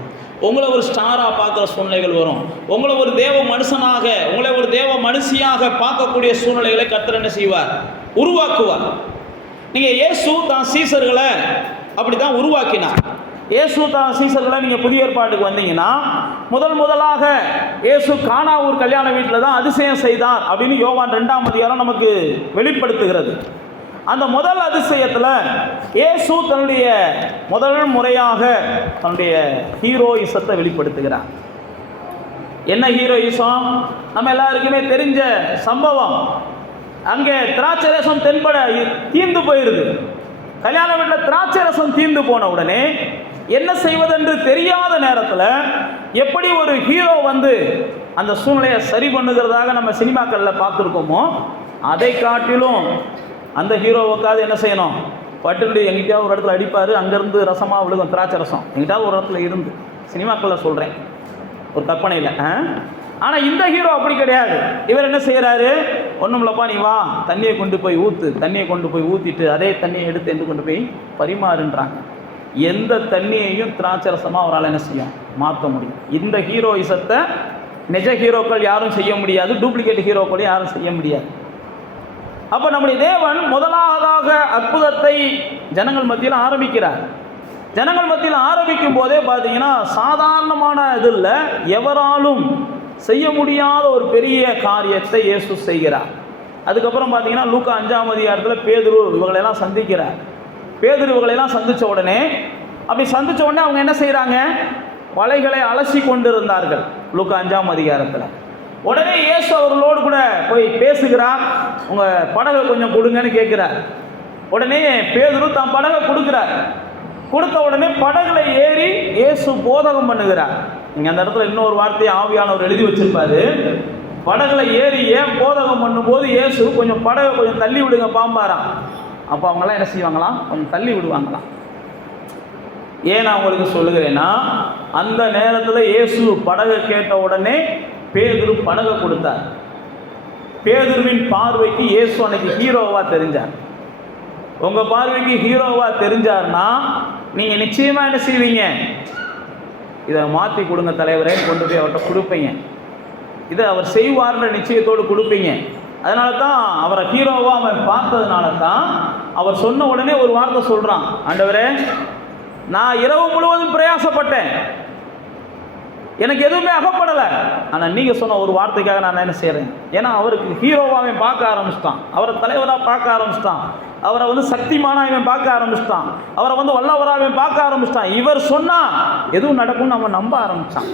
உங்களை ஒரு ஸ்டாராக பார்க்குற சூழ்நிலைகள் வரும். உங்களை ஒரு தேவ மனுஷனாக, உங்களை ஒரு தேவ மனுஷியாக பார்க்கக்கூடிய சூழ்நிலைகளை கர்த்தர் என்ன செய்வார்? உருவாக்குவார். நீங்கள் இயேசு தான் சீசர்களை அப்படி தான் உருவாக்கினார். இயேசு தான் சீசர்களை நீங்கள் புதிய ஏற்பாட்டுக்கு வந்தீங்கன்னா முதலாக இயேசு கானாவூர் கல்யாண வீட்டில் தான் அதிசயம் செய்தார் அப்படின்னு யோவான் 2ஆம் அதிகாரம் நமக்கு வெளிப்படுத்துகிறது. அந்த முதல் அதிசயத்தில் இயேசு தன்னுடைய முதல் முறையாக தன்னுடைய ஹீரோயிசத்தை வெளிப்படுத்துகிறார். என்ன ஹீரோயிசம்? நம்ம எல்லாருக்குமே தெரிஞ்ச சம்பவம். அங்கே திராட்சை ரசம் தென்பட தீர்ந்து போயிருது. கல்யாண வீட்டில் திராட்சை ரசம் தீர்ந்து போன உடனே என்ன செய்வதென்று தெரியாத நேரத்தில் எப்படி ஒரு ஹீரோ வந்து அந்த சூழ்நிலையை சரி பண்ணுகிறதாக நம்ம சினிமாக்களில் பார்த்துருக்கோமோ, அதை காட்டிலும் அந்த ஹீரோவுக்காவது என்ன செய்யணும்? பட்டுண்டு எங்கிட்டாவது ஒரு இடத்துல அடிப்பார், அங்கேருந்து ரசமாக விழுகும், திராட்சை ரசம் எங்கிட்டாவது ஒரு இடத்துல இருந்து. சினிமாக்களில் சொல்கிறேன், ஒரு கற்பனையில். ஆனால் இந்த ஹீரோ அப்படி கிடையாது. இவர் என்ன செய்கிறாரு? ஒன்றும்லப்பா, நீ வா, தண்ணியை கொண்டு போய் ஊற்று, தண்ணியை கொண்டு போய் ஊற்றிட்டு அதே தண்ணியை எடுத்து கொண்டு போய் பரிமாறுன்றாங்க. எந்த தண்ணியையும் திராட்சை ரசமாக அவரால் என்ன செய்யும்? மாற்ற முடியும். இந்த ஹீரோயிசத்தை நிஜ ஹீரோக்கள் யாரும் செய்ய முடியாது, டூப்ளிகேட் ஹீரோக்களும் யாரும் செய்ய முடியாது. அப்போ நம்முடைய தேவன் முதலாவதாக அற்புதத்தை ஜனங்கள் மத்தியில் ஆரம்பிக்கிறார். ஜனங்கள் மத்தியில் ஆரம்பிக்கும் போதே பார்த்தீங்கன்னா சாதாரணமான இதில் எவராலும் செய்ய முடியாத ஒரு பெரிய காரியத்தை இயேசு செய்கிறார். அதுக்கப்புறம் பார்த்தீங்கன்னா லூக்கா 5ஆம் அதிகாரத்தில் பேதுரு இவங்களெல்லாம் சந்திக்கிறார். பேதுரு இவங்களெல்லாம் சந்தித்த உடனே அவங்க என்ன செய்கிறாங்க? வலைகளை அலசி கொண்டிருந்தார்கள். லூக்கா 5ஆம் அதிகாரத்தில் உடனே இயேசு அவர்களோடு கூட போய் பேசுகிறார். உங்கள் படகை கொஞ்சம் கொடுங்கன்னு கேட்குறார். உடனே பேதுரு தான் படகை கொடுக்குறார். கொடுத்த உடனே படகுல ஏறி இயேசு போதகம் பண்ணுகிறார். நீங்கள் அந்த இடத்துல இன்னொரு வார்த்தையை ஆவியானவர் எழுதி வச்சிருப்பாரு. படகுல ஏறி ஏன் போதகம் பண்ணும்போது இயேசு கொஞ்சம் படகை கொஞ்சம் தள்ளி விடுங்க பாம்பாராம். அப்போ அவங்களாம் என்ன செய்வாங்களாம்? கொஞ்சம் தள்ளி விடுவாங்களாம். ஏன் நான் உங்களுக்கு சொல்லுகிறேன்னா, அந்த நேரத்தில் இயேசு படகை கேட்ட உடனே பேதுரு படகை கொடுத்தார். பேதுருவின் பார்வைக்கு இயேசு அன்னைக்கு ஹீரோவாக தெரிஞ்சார். உங்கள் பார்வைக்கு ஹீரோவாக தெரிஞ்சார்னா நீங்கள் நிச்சயமாக என்ன செய்வீங்க? இதை மாற்றி கொடுங்க தலைவரே, கொண்டு போய் அவர்கிட்ட கொடுப்பீங்க. இதை அவர் செய்வார்ன்ற நிச்சயத்தோடு கொடுப்பீங்க. அதனால தான் அவரை ஹீரோவாக அவன் பார்த்ததுனால தான் அவர் சொன்ன உடனே ஒரு வார்த்தை சொல்கிறான், ஆண்டவரே, நான் இரவு முழுவதும் பிரயாசப்பட்டேன், எனக்கு எதுவுமே அகப்படலை, ஆனால் நீங்கள் சொன்ன ஒரு வார்த்தைக்காக நான் என்ன செய்கிறேன்? ஏன்னா அவருக்கு ஹீரோவாக பார்க்க ஆரம்பிச்சிட்டான், அவரை தலைவராக பார்க்க ஆரம்பிச்சிட்டான், அவரை சக்திமானாக இவன் பார்க்க ஆரம்பிச்சிட்டான், அவரை வல்லவராக பார்க்க ஆரம்பிச்சிட்டான். இவர் சொன்னால் எதுவும் நடக்கும்னு அவன் நம்ப ஆரம்பித்தான்.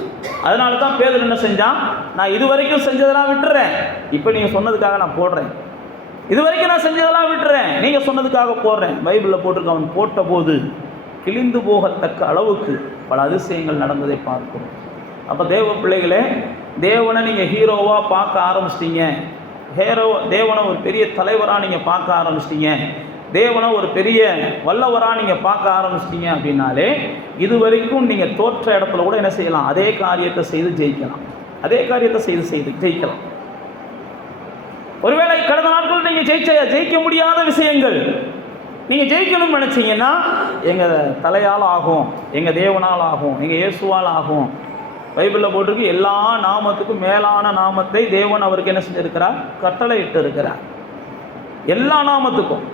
அதனால தான் பேதுரு என்ன செஞ்சான்? நான் இது வரைக்கும் செஞ்சதெல்லாம் விட்டுறேன், இப்போ நீங்கள் சொன்னதுக்காக நான் போடுறேன். இது வரைக்கும் நான் செஞ்சதெல்லாம் விட்டுறேன், நீங்கள் சொன்னதுக்காக போடுறேன். பைபிளில் போட்டிருக்க, அவன் போட்ட போது கிழிந்து போகத்தக்க அளவுக்கு பல அதிசயங்கள் நடந்ததை பார்க்கிறோம். அப்போ தேவ பிள்ளைகளே, தேவனை நீங்கள் ஹீரோவாக பார்க்க ஆரம்பிச்சிட்டீங்க, தேவனை ஒரு பெரிய தலைவராக நீங்கள் பார்க்க ஆரம்பிச்சிட்டீங்க, தேவனை ஒரு பெரிய வல்லவராக நீங்கள் பார்க்க ஆரம்பிச்சிட்டீங்க அப்படின்னாலே இது வரைக்கும் நீங்கள் தோற்ற இடத்துல கூட என்ன செய்யலாம், அதே காரியத்தை செய்து ஜெயிக்கலாம். அதே காரியத்தை செய்து ஜெயிக்கலாம். ஒருவேளை கடந்த நாட்கள் நீங்கள் ஜெயிக்க முடியாத விஷயங்கள் நீங்கள் ஜெயிக்கணும்னு நினச்சிங்கன்னா எங்கள் தலையால் ஆகும், எங்கள் தேவனால் ஆகும், எங்கள் இயேசுவால் ஆகும். பைபிளில் போட்டிருக்கு, எல்லா நாமத்துக்கும் மேலான நாமத்தை தேவன் அவருக்கு என்ன செஞ்சிருக்கிறார், கட்டளை இட்டு இருக்கிறார். எல்லா நாமத்துக்கும்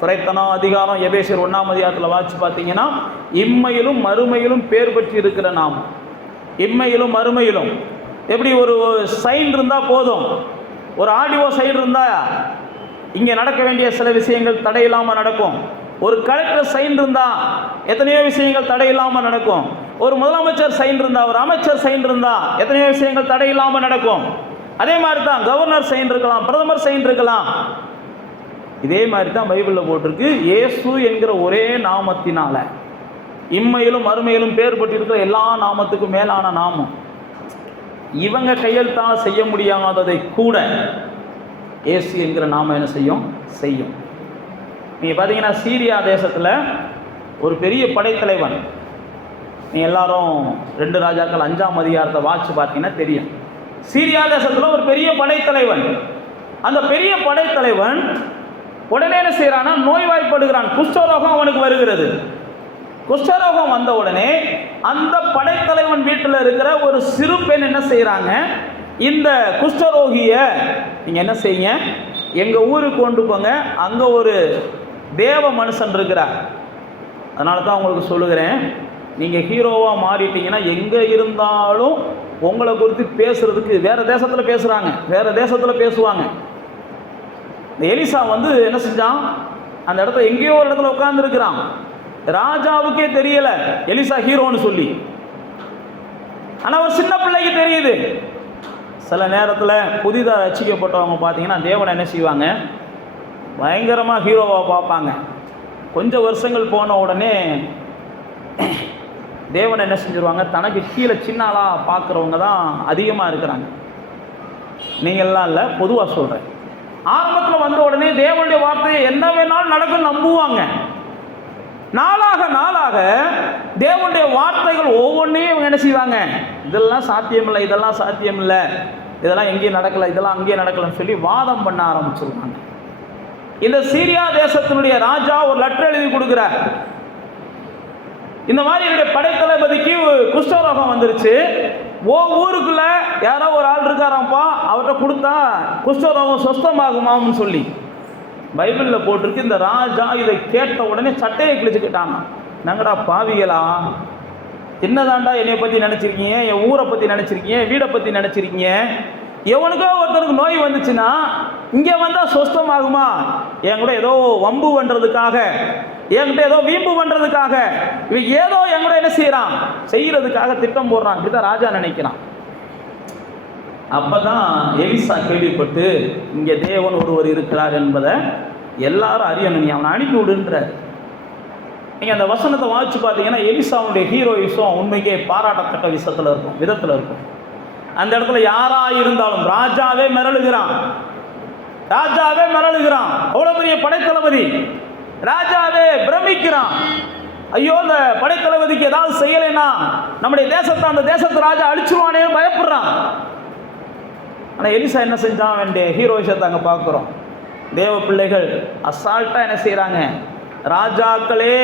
குறைத்தனா அதிகாரம் எபேசியர் 1ஆம் அதிகாரத்தில் வாசித்து பார்த்தீங்கன்னா இம்மையிலும் மறுமையிலும் பேர் பெற்று இருக்கிற நாமம். இம்மையிலும் மறுமையிலும் எப்படி ஒரு சைன் இருந்தால் போதும், ஒரு ஆடியோ சைன் இருந்தால் இங்கே நடக்க வேண்டிய சில விஷயங்கள் தடையில்லாமல் நடக்கும். ஒரு கலெக்டர் சைன் இருந்தால் எத்தனையோ விஷயங்கள் தடையில்லாமல் நடக்கும். ஒரு முதலமைச்சர் சைன் இருந்தால், ஒரு அமைச்சர் சைன் இருந்தால் எத்தனையோ விஷயங்கள் தடையில்லாமல் நடக்கும். அதே மாதிரி தான் கவர்னர் சைன் இருக்கலாம், பிரதமர் சைன் இருக்கலாம். இதே மாதிரி தான் பைபிளில் போட்டிருக்கு, இயேசு என்கிற ஒரே நாமத்தினால இம்மையிலும் மறுமையிலும் பேர் பெற்றிருக்கிற எல்லா நாமத்துக்கும் மேலான நாமம். இவங்க கையெழுத்தால் செய்ய முடியாததை கூட இயேசு என்கிற நாமம் என்ன செய்யும். நீங்கள் பார்த்தீங்கன்னா சீரியா தேசத்தில் ஒரு பெரிய படைத்தலைவன், நீங்கள் எல்லாரும் 2 ராஜாக்கள் 5ஆம் அதிகாரத்தை வாட்சி பார்த்தீங்கன்னா தெரியும். சீரியா தேசத்தில் ஒரு பெரிய படைத்தலைவன், அந்த பெரிய படைத்தலைவன் உடனே என்ன செய்கிறான்னா நோய்வாய்ப்படுகிறான். குஷ்டரோகம் அவனுக்கு வருகிறது. குஷ்டரோகம் வந்த உடனே அந்த படைத்தலைவன் வீட்டில் இருக்கிற ஒரு சிறு பெண் என்ன செய்கிறாங்க, இந்த குஷ்டரோகியை நீங்கள் என்ன செய்யுங்க, எங்கள் ஊருக்கு கொண்டு போங்க, அங்கே ஒரு தேவ மனுஷன் இருக்கிறார். அதனால தான் உங்களுக்கு சொல்லுகிறேன், நீங்கள் ஹீரோவாக மாறிட்டீங்கன்னா எங்கே இருந்தாலும் உங்களை குறித்து பேசுகிறதுக்கு வேறு தேசத்தில் பேசுகிறாங்க, வேறு தேசத்தில் பேசுவாங்க. இந்த எலிசா என்ன செஞ்சான், அந்த இடத்துல எங்கேயோ ஒரு இடத்துல உட்கார்ந்துருக்கிறான். ராஜாவுக்கே தெரியல எலிசா ஹீரோன்னு சொல்லி, ஆனால் ஒரு சின்ன பிள்ளைக்கு தெரியுது. சில நேரத்தில் புதிதாக ரசிக்கப்பட்டவங்க பார்த்தீங்கன்னா தேவனை என்ன செய்வாங்க, பயங்கரமாக ஹீரோவாக பார்ப்பாங்க. கொஞ்சம் வருஷங்கள் போன உடனே தேவனை என்ன செஞ்சுருவாங்க, தனக்கு கீழே சின்னாலாக பார்க்குறவங்க தான் அதிகமாக இருக்கிறாங்க. நீங்கள்லாம் இல்லை, பொதுவாக சொல்கிறேன். ஆரம்பத்தில் வந்த உடனே தேவனுடைய வார்த்தையை என்ன வேணாலும் நடக்கும் நம்புவாங்க. நாளாக தேவனுடைய வார்த்தைகள் ஒவ்வொன்றையும் இவங்க என்ன செய்வாங்க, இதெல்லாம் சாத்தியமில்லை, இதெல்லாம் சாத்தியமில்லை, இதெல்லாம் எங்கேயும் நடக்கலை, இதெல்லாம் அங்கேயும் நடக்கலைன்னு சொல்லி வாதம் பண்ண ஆரம்பிச்சிருக்காங்க. இந்த சீரியா தேசத்தினுடைய ராஜா ஒரு லெட்டர் எழுதி கொடுக்குறார். இந்த மாதிரி என்னுடைய படைத்தளபதிக்கு குஷ்டரோகம் வந்துருச்சு, ஊருக்குள்ள யாரோ ஒரு ஆள் இருக்காராம்ப்பா, அவர்கிட்ட கொடுத்தா குஷ்டரோகம் சொஸ்தமாகுமான்னு சொல்லி பைபிளில் போட்டிருக்கு. இந்த ராஜா இதை கேட்ட உடனே சட்டையை கிழிச்சுக்கிட்டாங்க. நாங்கடா பாவிகளா, என்னதாண்டா என்னை பற்றி நினச்சிருக்கீங்க, என் ஊரை பற்றி நினச்சிருக்கீங்க, வீடை பற்றி நினச்சிருக்கீங்க. எவனுக்கோ ஒருத்தருக்கு நோய் வந்துச்சுன்னா இங்கே வந்தால் சொஸ்தமாகுமா, என் கூட ஏதோ வம்பு பண்ணுறதுக்காக, என்கிட்ட ஏதோ வீம்பு பண்ணுறதுக்காக, இவன் ஏதோ என் கூட என்ன செய்கிறதுக்காக திட்டம் போடுறான். இப்படி தான் ராஜா நினைக்கிறான். அப்போ தான் எலிசா கேள்விப்பட்டு இங்கே தேவன் ஒருவர் இருக்கிறார் என்பதை எல்லாரும் அறியணும், நீ அவனை அனுப்பி விடுன்றார். நீங்கள் அந்த வசனத்தை வாசித்து பார்த்தீங்கன்னா எலிசாவுடைய ஹீரோயிசம் உண்மைக்கே பாராட்டத்தக்க விதத்தில் இருக்கும். அந்த இடத்துல யாராக இருந்தாலும் ராஜாவே மிரளுகிறான். அவ்வளோ பெரிய படைத்தளபதி ராஜாவே பிரமிக்கிறான். ஐயோ, இந்த படைத்தளபதிக்கு ஏதாவது செய்யலைன்னா நம்முடைய தேசத்தை அந்த தேசத்து ராஜா அழிச்சுவானே பயப்படுறான். ஆனால் எலிசா என்ன செஞ்சான், வேண்டிய ஹீரோயிசத்தை அங்கே பார்க்குறோம். தேவ பிள்ளைகள் அசால்ட்டாக என்ன செய்கிறாங்க, ராஜாக்களே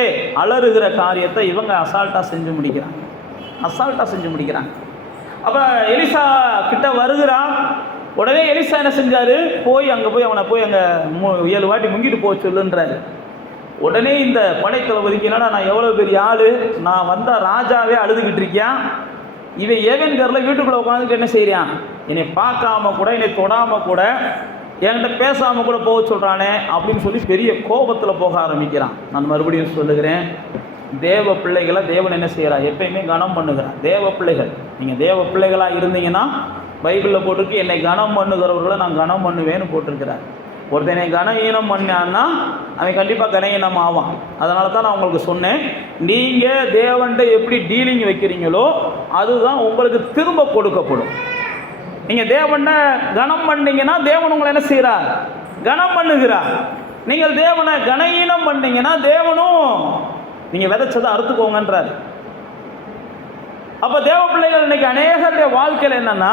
அலறுகிற காரியத்தை இவங்க அசால்ட்டாக செஞ்சு முடிக்கிறாங்க. அப்போ எலிசா கிட்ட வருகிறான். உடனே எலிசா என்ன செஞ்சார், அவனை போய் அங்கே 7 வாட்டி முங்கிட்டு போக சொல்லுன்றாரு. உடனே இந்த படைத்தளபதிக்கு என்னன்னா, நான் எவ்வளோ பெரிய ஆள், நான் வந்தால் ராஜாவே அழுதுகிட்டு இருக்கியான், இவன் ஏவன்கரில் வீட்டுக்குள்ளே உட்காந்துட்டு என்ன செய்கிறான், என்னை பார்க்காம கூட, என்னை தொடாமல் கூட, என்கிட்ட பேசாமல் கூட போக சொல்கிறானே அப்படின்னு சொல்லி பெரிய கோபத்தில் போக ஆரம்பிக்கிறான். நான் மறுபடியும் சொல்லுகிறேன், தேவ பிள்ளைகளை தேவன் என்ன செய்கிறார், எப்பயுமே கனம் பண்ணுகிறார். தேவ பிள்ளைகள், நீங்கள் தேவ பிள்ளைகளாக இருந்தீங்கன்னா பைபிளில் போட்டிருக்கு, என்னை கனம் பண்ணுகிறவர்களை நான் கனம் பண்ணுவேன்னு போட்டிருக்கிறார். ஒருத்தனை கனஈனம் பண்ணான்னா அவன் கண்டிப்பாக கனஈனம் ஆவான். அதனால தான் நான் உங்களுக்கு சொன்னேன், நீங்கள் தேவன்கிட்ட எப்படி டீலிங் வைக்கிறீங்களோ அதுதான் உங்களுக்கு திரும்ப கொடுக்கப்படும். நீங்கள் தேவனை கனம் பண்ணீங்கன்னா தேவன் உங்களை என்ன செய்கிறார், கனம் பண்ணுகிறார். நீங்கள் தேவனை கனஈனம் பண்ணீங்கன்னா தேவனும் நீங்கள் விதைச்சதை அறுத்துக்கோங்கன்றார். அப்போ தேவ பிள்ளைகள் இன்னைக்கு அநேகருடைய வாழ்க்கையில் என்னன்னா,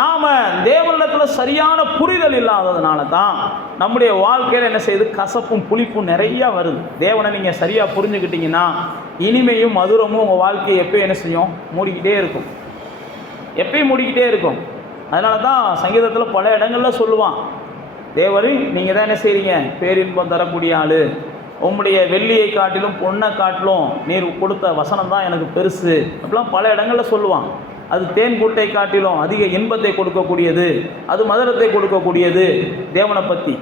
நாம் தேவனிடத்தில் சரியான புரிதல் இல்லாததுனால தான் நம்முடைய வாழ்க்கையில் என்ன செய்யுது, கசப்பும் புளிப்பும் நிறையா வருது. தேவனை நீங்கள் சரியாக புரிஞ்சுக்கிட்டீங்கன்னா இனிமையும் மதுரமும் உங்கள் வாழ்க்கையை எப்பயும் என்ன செய்யும், மூடிக்கிட்டே இருக்கும், எப்பயும் மூடிக்கிட்டே இருக்கும். அதனால தான் சங்கீதத்தில் பல இடங்களில் சொல்லுவான், தேவரு நீங்கள் தான் என்ன செய்கிறீங்க, பேரின்பம் தரக்கூடிய ஆள், உம்முடைய வெள்ளியை காட்டிலும் பொண்ணை காட்டிலும் நீர் கொடுத்த வசனம் தான் எனக்கு பெருசு அப்படிலாம் பல இடங்களில் சொல்லுவான். அது தேன் கூட்டை காட்டிலும் அதிக இன்பத்தை கொடுக்கக்கூடியது, அது மதுரத்தை கொடுக்கக்கூடியது தேவனை பற்றி.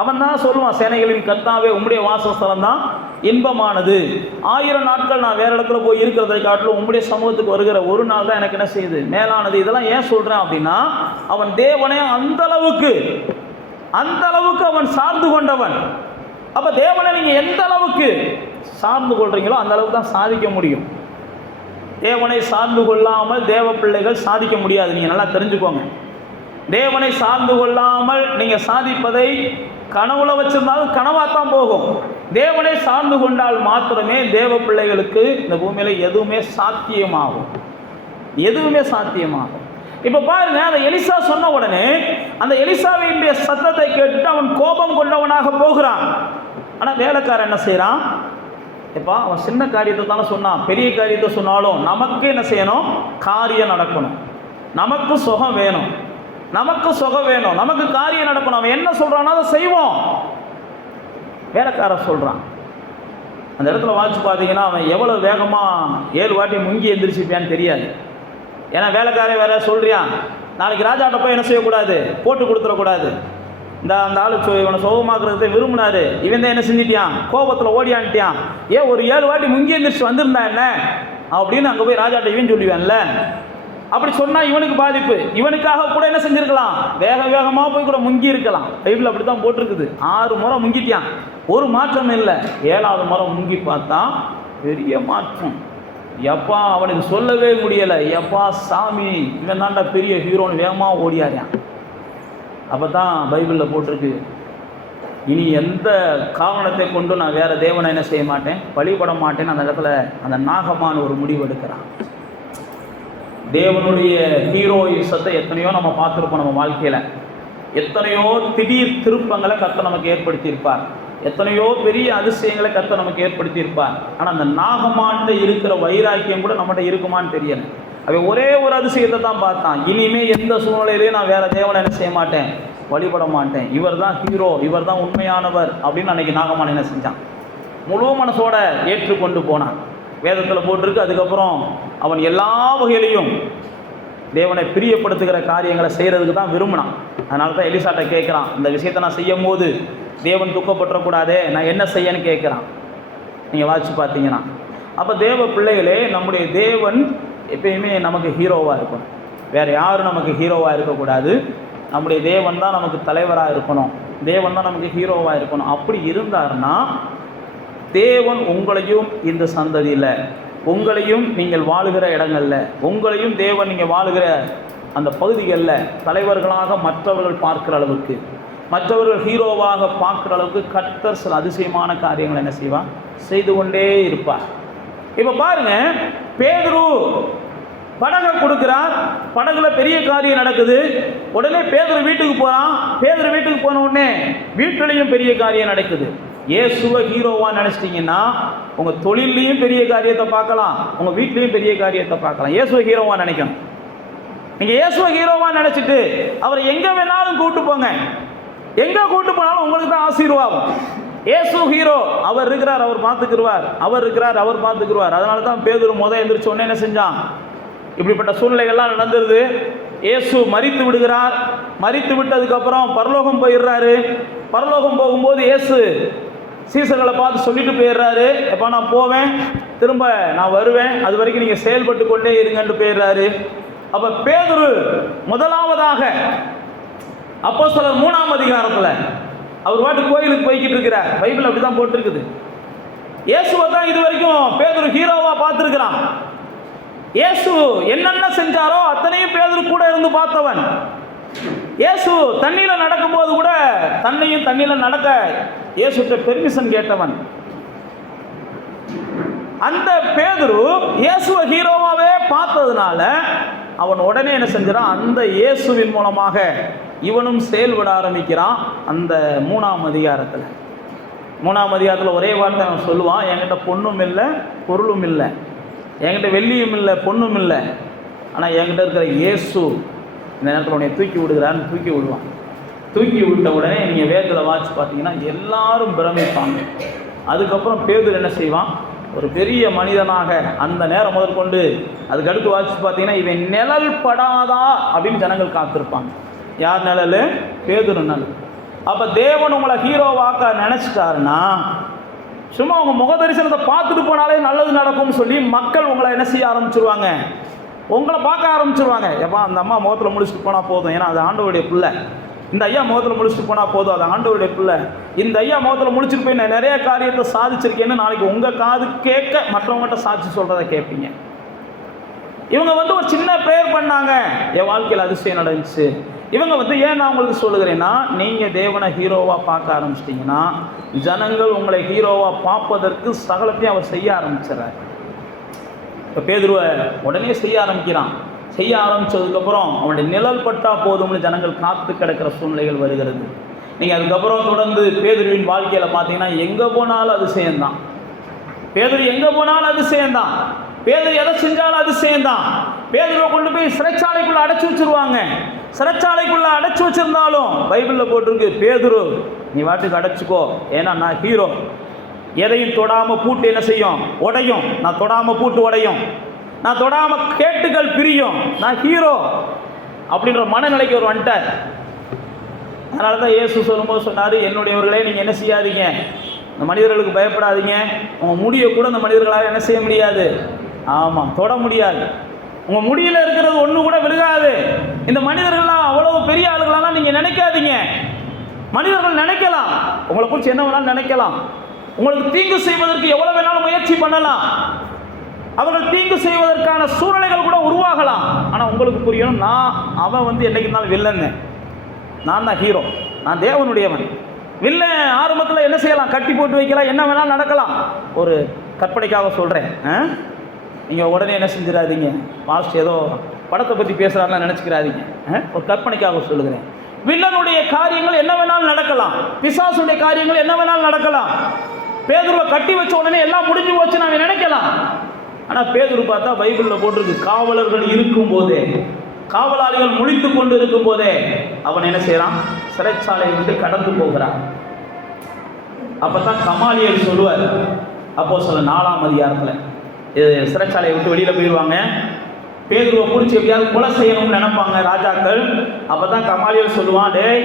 அவன் தான் சொல்லுவான், சேனைகளின் கர்த்தாவே உம்முடைய வாசஸ்தலம் தான் இன்பமானது, 1000 நாட்கள் நான் வேறு இடத்துல போய் இருக்கிறதை காட்டிலும் உம்முடைய சமூகத்துக்கு வருகிற ஒரு நாள் தான் எனக்கு என்ன செய்யுது மேலானது. இதெல்லாம் ஏன் சொல்கிறேன் அப்படின்னா, அவன் தேவனை அந்த அளவுக்கு அவன் சார்ந்து கொண்டவன். அப்போ தேவனை நீங்கள் எந்த அளவுக்கு சார்ந்து கொள்றீங்களோ அந்த அளவுக்கு தான் சாதிக்க முடியும். தேவனை சார்ந்து கொள்ளாமல் தேவ பிள்ளைகள் சாதிக்க முடியாது. நீங்கள் நல்லா தெரிஞ்சுக்கோங்க. தேவனை சார்ந்து கொள்ளாமல் நீங்கள் சாதிப்பதை கனவுல வச்சிருந்தாலும் கனவாத்தான் போகும். தேவனை சார்ந்து கொண்டால் மாத்திரமே தேவ பிள்ளைகளுக்கு இந்த பூமியில எதுவுமே சாத்தியமாகும், எதுவுமே சாத்தியமாகும். இப்போ பாருங்க, அந்த எலிசா சொன்ன உடனே அந்த எலிசாவினுடைய சத்தத்தை கேட்டுட்டு அவன் கோபம் கொண்டவனாக போகிறான். ஆனால் வேலைக்காரன் என்ன செய்கிறான், இப்போ அவன் சின்ன காரியத்தை தானே சொன்னான், பெரிய காரியத்தை சொன்னாலும் நமக்கு என்ன செய்யணும், காரியம் நடக்கணும், நமக்கு சுகம் வேணும், நமக்கு சுகம் வேணும், நமக்கு காரியம் நடக்கணும். அவன் என்ன சொல்கிறானோ அதை செய்வோம். வேலைக்காரன் சொல்கிறான். அந்த இடத்துல வாட்சி பார்த்தீங்கன்னா அவன் எவ்வளோ வேகமாக 7 வாட்டி முங்கி எந்திரிச்சிப்பான்னு தெரியாது. ஏன்னா வேலைக்காரன் வேற சொல்றியான், நாளைக்கு ராஜாட்ட போய் என்ன செய்யக்கூடாது, போட்டு கொடுத்துடக்கூடாது. அந்த ஆளு இவனை சுகமாக்குறதை விரும்பினாரு, இவன் தான் என்ன செஞ்சிட்டியான், கோபத்தில் ஓடியான்ட்டியான். ஒரு 7 வாட்டி முங்கி எந்திரிச்சு வந்திருந்தா என்ன அப்படின்னு அங்கே போய் ராஜாட்ட இவன் சொல்லுவேன்ல. அப்படி சொன்னால் இவனுக்கு பாதிப்பு. இவனுக்காக கூட என்ன செஞ்சிருக்கலாம், வேகமாக போய் கூட முங்கி இருக்கலாம். பைபிள் அப்படி தான் போட்டிருக்குது. 6 முறை முங்கிட்டியான், ஒரு மாற்றம் இல்லை. 7ஆவது முறை முங்கி பார்த்தா பெரிய மாற்றம். எப்பா அவனுக்கு சொல்லவே முடியலை, எப்பா சாமி இவன் தாண்டா பெரிய ஹீரோன்னு வேகமாக ஓடியாரியான். அப்போ தான் பைபிளில் போட்டிருக்கு, இனி எந்த காரணத்தை கொண்டு நான் வேறு தேவனை என்ன செய்ய மாட்டேன், வழிபட மாட்டேன்னு அந்த இடத்துல அந்த நாகமான ஒரு முடிவு எடுக்கிறான். தேவனுடைய ஹீரோயிசத்தை எத்தனையோ நம்ம பார்த்துருப்போம் நம்ம வாழ்க்கையில். எத்தனையோ திடீர் திருப்பங்களை கர்த்தர் நமக்கு ஏற்படுத்தியிருப்பார், எத்தனையோ பெரிய அதிசயங்களை கர்த்தர் நமக்கு ஏற்படுத்தியிருப்பார். ஆனால் அந்த நாகமான்ட்டு இருக்கிற வைராக்கியம் கூட நம்மகிட்ட இருக்குமான்னு தெரியலை. அவன் ஒரே ஒரு அதிசயத்தை தான் பார்த்தான், இனிமே எந்த சூழ்நிலையிலையும் நான் வேற தேவனை என்ன செய்ய மாட்டேன், வழிபட மாட்டேன், இவர் தான் ஹீரோ, இவர் தான் உண்மையானவர் அப்படின்னு அன்னைக்கு நாகமான் என்ன செஞ்சான், முழு மனசோட ஏற்றுக்கொண்டு போனான். வேதத்தில் போட்டிருக்கு. அதுக்கப்புறம் அவன் எல்லா வகையிலையும் தேவனை பிரியப்படுத்துகிற காரியங்களை செய்கிறதுக்கு தான் விரும்பினான். அதனால தான் எலிசாட்ட கேட்குறான், இந்த விஷயத்தை நான் செய்யும் போது தேவன் துக்கப்பட்டுறக்கூடாதே, நான் என்ன செய்யன்னு கேட்குறான். நீங்கள் வாட்சி பார்த்தீங்கன்னா அப்போ தேவ பிள்ளைகளே, நம்முடைய தேவன் எப்பயுமே நமக்கு ஹீரோவாக இருக்கணும், வேறு யாரும் நமக்கு ஹீரோவாக இருக்கக்கூடாது. நம்முடைய தேவன் தான் நமக்கு தலைவராக இருக்கணும், தேவன் தான் நமக்கு ஹீரோவாக இருக்கணும். அப்படி இருந்தார்னா தேவன் உங்களையும் இந்த சந்ததியில், உங்களையும் நீங்கள் வாழுகிற இடங்களில், உங்களையும் தேவன் நீங்கள் வாழுகிற அந்த பகுதிகளில் தலைவர்களாக மற்றவர்கள் பார்க்குற அளவுக்கு, மற்றவர்கள் ஹீரோவாக பார்க்குற அளவுக்கு கர்த்தர் சில அதிசயமான காரியங்களை என்ன செய்வார், செய்து கொண்டே இருப்பார். இப்போ பாருங்க, பேதுரு படகை கொடுக்குறார், படகுல பெரிய காரியம் நடக்குது. உடனே பேதுரு வீட்டுக்கு போகிறான். பேதுரு வீட்டுக்கு போன உடனே வீட்டிலையும் பெரிய காரியம் நடக்குது. இயேசுவை ஹீரோவாக நினச்சிட்டிங்கன்னா உங்கள் தொழிலையும் பெரிய காரியத்தை பார்க்கலாம், உங்கள் வீட்லேயும் பெரிய காரியத்தை பார்க்கலாம். இயேசுவை ஹீரோவாக நினைக்கணும். நீங்கள் இயேசுவை ஹீரோவாக நினச்சிட்டு அவரை எங்கே வேணாலும் கூப்பிட்டு போங்க, எங்கே கூப்பிட்டு போனாலும் உங்களுக்கு தான் ஆசீர்வாதம். இயேசு ஹீரோ, அவர் இருக்கிறார், அவர் பார்த்துக்குருவார், அவர் இருக்கிறார், அவர் பார்த்துக்குருவார். அதனால தான் பேதுரு எந்திரிச்ச உடனே என்ன செஞ்சான், இப்படிப்பட்ட சூழ்நிலைகள்லாம் நடந்துருது. இயேசு மரித்து விடுகிறார். மரித்து விட்டதுக்கப்புறம் பரலோகம் போயிடுறாரு. பரலோகம் போகும்போது இயேசு சீசர்களை பார்த்து சொல்லிட்டு போயிடுறாரு, எப்போ நான் போவேன், திரும்ப நான் வருவேன், அது வரைக்கும் நீங்கள் செயல்பட்டு கொண்டே இருங்கன்னு போயிடுறாரு. அப்போ பேதுரு முதலாவதாக அப்போஸ்தலர் 3ஆம் அதிகாரத்தில் அவர் வாட்டு கோயிலுக்கு போய்கிட்டு இருக்கிறார். பைபிள் அப்படி தான் போட்டிருக்குது. இயேசுவை தான் இது வரைக்கும் பேதுரு ஹீரோவாக பார்த்துருக்கிறான். இயேசு என்னென்ன செஞ்சாரோ அத்தனையும் பேதுரு கூட இருந்து பார்த்தவன். இயேசு தண்ணியில் நடக்கும்போது கூட தன்னையும் தண்ணியில் நடக்க இயேசுட்ட பெர்மிஷன் கேட்டவன். அந்த பேதுரு இயேசுவை ஹீரோவாவே பார்த்ததுனால அவன் உடனே என்ன செஞ்சான், அந்த இயேசுவின் மூலமாக இவனும் செயல்பட ஆரம்பிக்கிறான். அந்த 3ஆம் அதிகாரத்தில் ஒரே வார்த்தை அவன் சொல்லுவான், என்கிட்ட பொண்ணும் இல்லை பொருளும் இல்லை, என்கிட்ட வெள்ளியும் இல்லை பொண்ணும் இல்லை, ஆனால் என்கிட்ட இருக்கிற இயேசு இந்த நேரத்தில் உன்னை தூக்கி விடுகிறான்னு தூக்கி விடுவான். தூக்கி விட்ட உடனே நீங்கள் வேதத்தில் வாட்சி பார்த்தீங்கன்னா எல்லாரும் பிரமிப்பாங்க. அதுக்கப்புறம் பேதுரு என்ன செய்வான், ஒரு பெரிய மனிதனாக அந்த நேரம் முதற்கொண்டு அதுக்கு அடுத்து வாட்சி பார்த்தீங்கன்னா இவன் நிழல் படாதா அப்படின்னு ஜனங்கள் காத்திருப்பாங்க. யார் நிழல்? பேதுரு நிழல். அப்போ தேவன் உங்களை ஹீரோவாக்க நினச்சிட்டாருன்னா சும்மா உங்கள் முக தரிசனத்தை பார்த்துட்டு போனாலே நல்லது நடக்கும்னு சொல்லி மக்கள் உங்களை என்ன செய்ய ஆரம்பிச்சிருவாங்க, உங்களை பார்க்க ஆரம்பிச்சிருவாங்க. எப்பா அந்த அம்மா முகத்தில் முடிச்சுட்டு போனால் போதும், ஏன்னா அது ஆண்டவருடைய பிள்ளை. இந்த ஐயா முகத்தில் முடிச்சுட்டு போனால் போதும், அது ஆண்டவருடைய பிள்ளை. இந்த ஐயா முகத்தில் முடிச்சுட்டு போய் நான் நிறைய காரியத்தை சாதிச்சிருக்கேன்னு நாளைக்கு உங்கள் காது கேட்க மற்றவங்ககிட்ட சாட்சி சொல்கிறத கேட்பீங்க. இவங்க ஒரு சின்ன ப்ரேயர் பண்ணாங்க, என் வாழ்க்கையில் அதிசயம் நடந்துச்சு. இவங்க ஏன் நான் உங்களுக்கு சொல்லுகிறேன்னா, நீங்கள் தேவனை ஹீரோவாக பார்க்க ஆரம்பிச்சிட்டிங்கன்னா ஜனங்கள் உங்களை ஹீரோவாக பார்ப்பதற்கு சகலத்தையும் அவர் செய்ய ஆரம்பிச்சிடறார். இப்போ பேதுருவை உடனே செய்ய ஆரம்பிக்கிறான். செய்ய ஆரம்பித்ததுக்கப்புறம் அவனுடைய நிழல் பட்டா போதும்னு ஜனங்கள் காத்து கிடக்கிற சூழ்நிலைகள் வருகிறது. நீங்கள் அதுக்கப்புறம் தொடர்ந்து பேதுருவின் வாழ்க்கையில் பார்த்தீங்கன்னா எங்கே போனாலும் அதிசயம்தான். பேதுரு எங்கே போனாலும் அதிசயம்தான். பேதுரு எதை செஞ்சாலும் அதிசயம்தான். பேதுருவை கொண்டு போய் சிறைச்சாலைக்குள்ளே அடைச்சி வச்சுருவாங்க. சிறைச்சாலைக்குள்ளே அடைச்சி வச்சுருந்தாலும் பைபிளில் போட்டிருக்கு, பேதுரு நீ வாட்டுக்கு அடைச்சிக்கோ, ஏன்னா நான் ஹீரோ. எதையும் தொடாமல் பூட்டு என்ன செய்யும், உடையும். நான் தொடாமல் பூட்டு உடையும், நான் தொடாமல் கேட்டுகள் பிரியும், நான் ஹீரோ அப்படின்ற மனநிலைக்கு ஒரு வந்துட்டார். அதனால தான் இயேசு சொல்லும்போது சொன்னார், என்னுடையவர்களே நீங்கள் என்ன செய்யாதீங்க, இந்த மனிதர்களுக்கு பயப்படாதீங்க. உங்கள் முடியை கூட இந்த மனிதர்களால் என்ன செய்ய முடியாது, ஆமாம் தொட முடியாது. உங்கள் முடியில் இருக்கிறது ஒன்று கூட விழுகாது. இந்த மனிதர்கள்லாம் அவ்வளவு பெரிய ஆளுகளெல்லாம் நீங்கள் நினைக்காதீங்க. மனிதர்கள் நினைக்கலாம், உங்களை குறித்து என்ன வேணாலும் நினைக்கலாம், உங்களுக்கு தீங்கு செய்வதற்கு எவ்வளவு வேணாலும் முயற்சி பண்ணலாம், அவர்கள் தீங்கு செய்வதற்கான சூழ்நிலைகள் கூட உருவாகலாம். ஆனால் உங்களுக்கு புரியணும், நான் அவன் என்னைக்கு இருந்தாலும் வில்லன்னு, நான் தான் ஹீரோ, நான் தேவனுடையவன். வில்லன் ஆரம்பத்தில் என்ன செய்யலாம், கட்டி போட்டு வைக்கலாம், என்ன வேணாலும் நடக்கலாம். ஒரு கற்பனைக்காக சொல்கிறேன், நீங்கள் உடனே என்ன செஞ்சிடாதீங்க, பாஸ்ட் ஏதோ படத்தை பற்றி பேசுகிறாருலாம் நினச்சிக்கிறாதீங்க. ஒரு கற்பனைக்காக சொல்லுகிறேன். வில்லனுடைய காரியங்கள் என்ன வேணாலும் நடக்கலாம், பிசாசுடைய காரியங்கள் என்ன வேணாலும் நடக்கலாம். பேதுருவை கட்டி வச்ச உடனே எல்லாம் முடிஞ்சு போச்சு நாங்கள் நினைக்கலாம். ஆனால் பேதுரு பார்த்தா பைபிளில் போட்டிருக்கு, காவலர்கள் இருக்கும் போதே, காவலாளிகள் முழித்து கொண்டு இருக்கும் போதே அவன் என்ன செய்கிறான், சிறைச்சாலையை விட்டு கடந்து போகிறான். அப்போ தான் கமாலியல் சொல்லுவார், அப்போஸ்தலர் 4ஆம் அதிகாரத்தில், சிறைச்சாலையை விட்டு வெளியில் போயிடுவாங்க, பேதுருவை பிடிச்சி எப்படியாவது கொலை செய்யணும்னு நினைப்பாங்க ராஜாக்கள். அப்போ தான் கமாலியல் சொல்லுவான், டேய்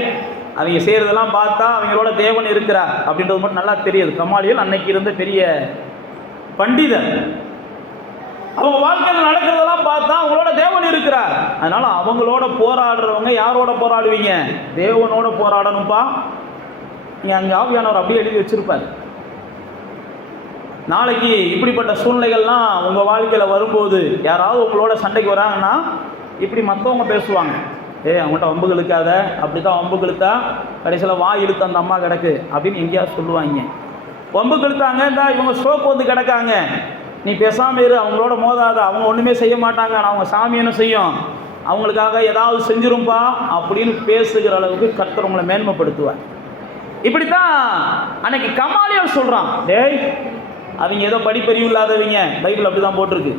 அவங்க செய்கிறதெல்லாம் பார்த்தா அவங்களோட தேவன் இருக்கிறார் அப்படின்றது மட்டும் நல்லா தெரியுது. கமாலியல் அன்னைக்கு இருந்த பெரிய பண்டிதர். அவங்க வாழ்க்கையில் நடக்கிறதெல்லாம் பார்த்தா அவங்களோட தேவன் இருக்கிறார். அதனால் அவங்களோட போராடுறவங்க யாரோட போராடுவீங்க, தேவனோட போராடணும்ப்பா. நீங்கள் அங்கே ஆவியானவர் அப்படியே எழுதி வச்சுருப்பார். நாளைக்கு இப்படிப்பட்ட சூழ்நிலைகள்லாம் உங்கள் வாழ்க்கையில் வரும்போது யாராவது உங்களோட சண்டைக்கு வராங்கன்னா இப்படி மற்றவங்க பேசுவாங்க, அவங்கள்ட்ட வம்பு இழுக்காத, அப்படி தான் வம்பு இழுத்தா கடைசியில் வாய் இழுத்து அந்த அம்மா கிடக்கு அப்படின்னு எங்கேயாவது சொல்லுவாங்க. வம்பு இழுத்தாங்க, இந்த இவங்க ஸ்ட்ரோக் கிடக்காங்க, நீ பேசாமல் இரு, அவங்களோட மோதாத, அவங்க ஒன்றுமே செய்ய மாட்டாங்க, ஆனால் அவங்க சாமி என்ன செய்யும், அவங்களுக்காக ஏதாவது செஞ்சிரும்பா அப்படின்னு பேசுகிற அளவுக்கு கர்த்தர் உங்களை மேன்மைப்படுத்துவார். இப்படித்தான் அன்னைக்கு கமாலியல் சொல்கிறான், டேய் அவங்க ஏதோ படிப்பறிவு இல்லாதவங்க, பைபிள் அப்படி தான் போட்டிருக்கு,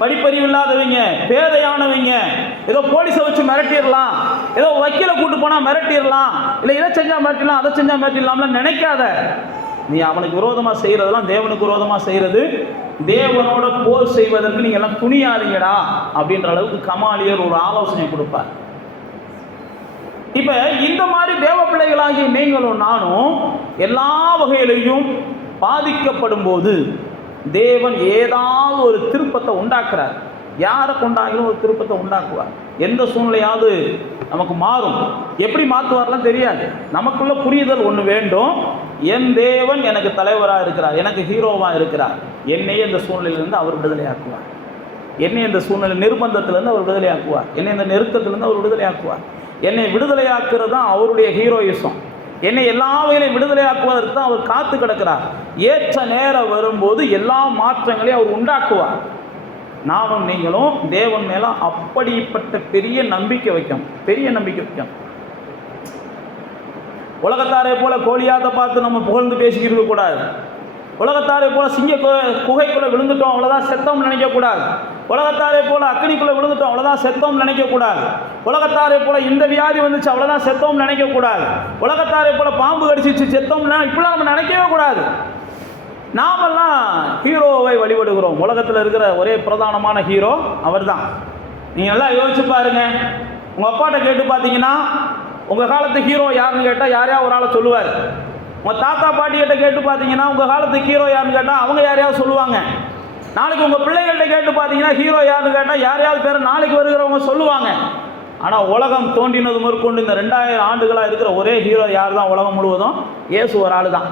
படிப்பறிவு இல்லாதவங்க, பேதையானவங்க, ஏதோ போலீஸை வச்சு மிரட்டிடலாம், ஏதோ வக்கீலை கூட்டு போனால் மிரட்டிடலாம், இல்லை இதை செஞ்சால் மிரட்டிடலாம், அதை செஞ்சால் மிரட்டிடலாம்லாம் நினைக்காத. நீ அவனுக்கு விரோதமாக செய்கிறதெல்லாம் தேவனுக்கு விரோதமாக செய்கிறது, தேவனோட போர் செய்வதற்கு நீங்கள் எல்லாம் துணியாதீங்கடா அப்படின்ற அளவுக்கு கமாலியர் ஒரு ஆலோசனை கொடுப்பார். இப்போ இந்த மாதிரி தேவ பிள்ளைகளாகிய நீங்களும் நானும் எல்லா வகையிலையும் பாதிக்கப்படும் போது தேவன் ஏதாவது ஒரு திருப்பத்தை உண்டாக்குறார். யாரை கொண்டாலும் ஒரு திருப்பத்தை உண்டாக்குவார். எந்த சூழ்நிலையாவது நமக்கு மாறும், எப்படி மாற்றுவார்லாம் தெரியாது. நமக்குள்ள புரிதல் ஒன்று வேண்டும், என் தேவன் எனக்கு தலைவராக இருக்கிறார், எனக்கு ஹீரோவாக இருக்கிறார், என்னையே இந்த சூழ்நிலையிலிருந்து அவர் விடுதலையாக்குவார், என்னை இந்த சூழ்நிலை நிர்பந்தத்திலேருந்து அவர் விடுதலையாக்குவார், என்னை இந்த நெருக்கத்திலேருந்து அவர் விடுதலையாக்குவார். என்னை விடுதலையாக்குறது தான் அவருடைய ஹீரோயிசம். என்னை எல்லா வகையிலையும் விடுதலையாக்குவதற்கு தான் அவர் காத்து கிடக்கிறார். ஏற்ற நேரம் வரும்போது எல்லா மாற்றங்களையும் அவர் உண்டாக்குவார். நானும் நீங்களும் தேவன் மேல அப்படிப்பட்ட பெரிய நம்பிக்கை வைக்கணும், பெரிய நம்பிக்கை வைக்கணும். உலகத்தாரை போல கோலியாத்தை பார்த்து நம்ம புகழ்ந்து பேசிக்கிட்டு கூடாது. உலகத்தாரை போல சிங்க குகைக்குள்ளே விழுந்துட்டோம் அவ்வளோதான் செத்தோம் நினைக்கக்கூடாது. உலகத்தாரை போல அக்னிக்குள்ளே விழுந்துட்டோம் அவ்வளோதான் செத்தோம் நினைக்கக்கூடாது. உலகத்தாரை போல இந்த வியாதி வந்துச்சு அவ்வளோதான் செத்தோம் நினைக்கக்கூடாது. உலகத்தாரை போல பாம்பு கடிச்சிச்சு செத்தோம்னா இப்படிலாம் நம்ம நினைக்கவே கூடாது. நாமெல்லாம் ஹீரோவை வழிபடுகிறோம். உலகத்தில் இருக்கிற ஒரே பிரதானமான ஹீரோ அவர் தான். நீங்கள் நல்லா யோசிச்சு பாருங்க. உங்கள் அப்பாட்ட கேட்டு பார்த்தீங்கன்னா உங்கள் காலத்து ஹீரோ யாருன்னு கேட்டால் யாரையாவது ஒரு ஆளை சொல்லுவார். உங்கள் தாத்தா பாட்டிகிட்ட கேட்டு பார்த்தீங்கன்னா உங்கள் காலத்து ஹீரோ யாருன்னு கேட்டால் அவங்க யாரையாவது சொல்லுவாங்க. நாளைக்கு உங்கள் பிள்ளைகள்கிட்ட கேட்டு பார்த்தீங்கன்னா ஹீரோ யாருன்னு கேட்டால் யாரையாவது பேர் நாளைக்கு வருகிறவங்க சொல்லுவாங்க. ஆனால் உலகம் தோன்றினது முதற்கொண்டு இந்த 2000 ஆண்டுகளாக இருக்கிற ஒரே ஹீரோ யார் தான் உலகம் முழுவதும்? இயேசு ஒரு ஆள் தான்.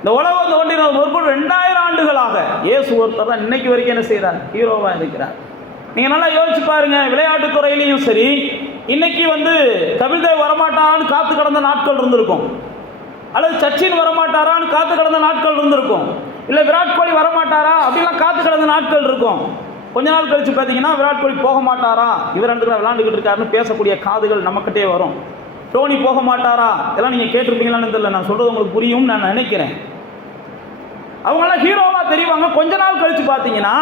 இந்த உலகம் தோன்றினது முதற்கொண்டு 2000 ஆண்டுகளாக இயேசு ஒருத்தர் தான் இன்னைக்கு வரைக்கும் என்ன செய்கிறார்? ஹீரோவாக இருக்கிறார். நீங்கள் நல்லா யோசிச்சு பாருங்க. விளையாட்டுத்துறையிலையும் சரி, இன்னைக்கு கபில் தேவ் வரமாட்டாரான்னு காத்து கிடந்த நாட்கள் இருந்திருக்கும். அல்லது சச்சின் வரமாட்டாரான்னு காத்து கிடந்த நாட்கள் இருந்திருக்கும். இல்லை விராட் கோலி வரமாட்டாரா அப்படிலாம் காத்து கிடந்த நாட்கள் இருக்கும். கொஞ்ச நாள் கழிச்சு பார்த்தீங்கன்னா விராட் கோலி போக மாட்டாரா, இவர் ரெண்டு விளையாண்டுக்கிட்டு இருக்காருன்னு பேசக்கூடிய காதுகள் நம்மக்கிட்டே வரும். டோனி போக மாட்டாரா, இதெல்லாம் நீங்கள் கேட்டிருப்பீங்களான்னு தெரியல. நான் சொல்கிறது உங்களுக்கு புரியும் நான் நினைக்கிறேன். அவங்களாம் ஹீரோவாக தெரிவாங்க. கொஞ்ச நாள் கழித்து பார்த்தீங்கன்னா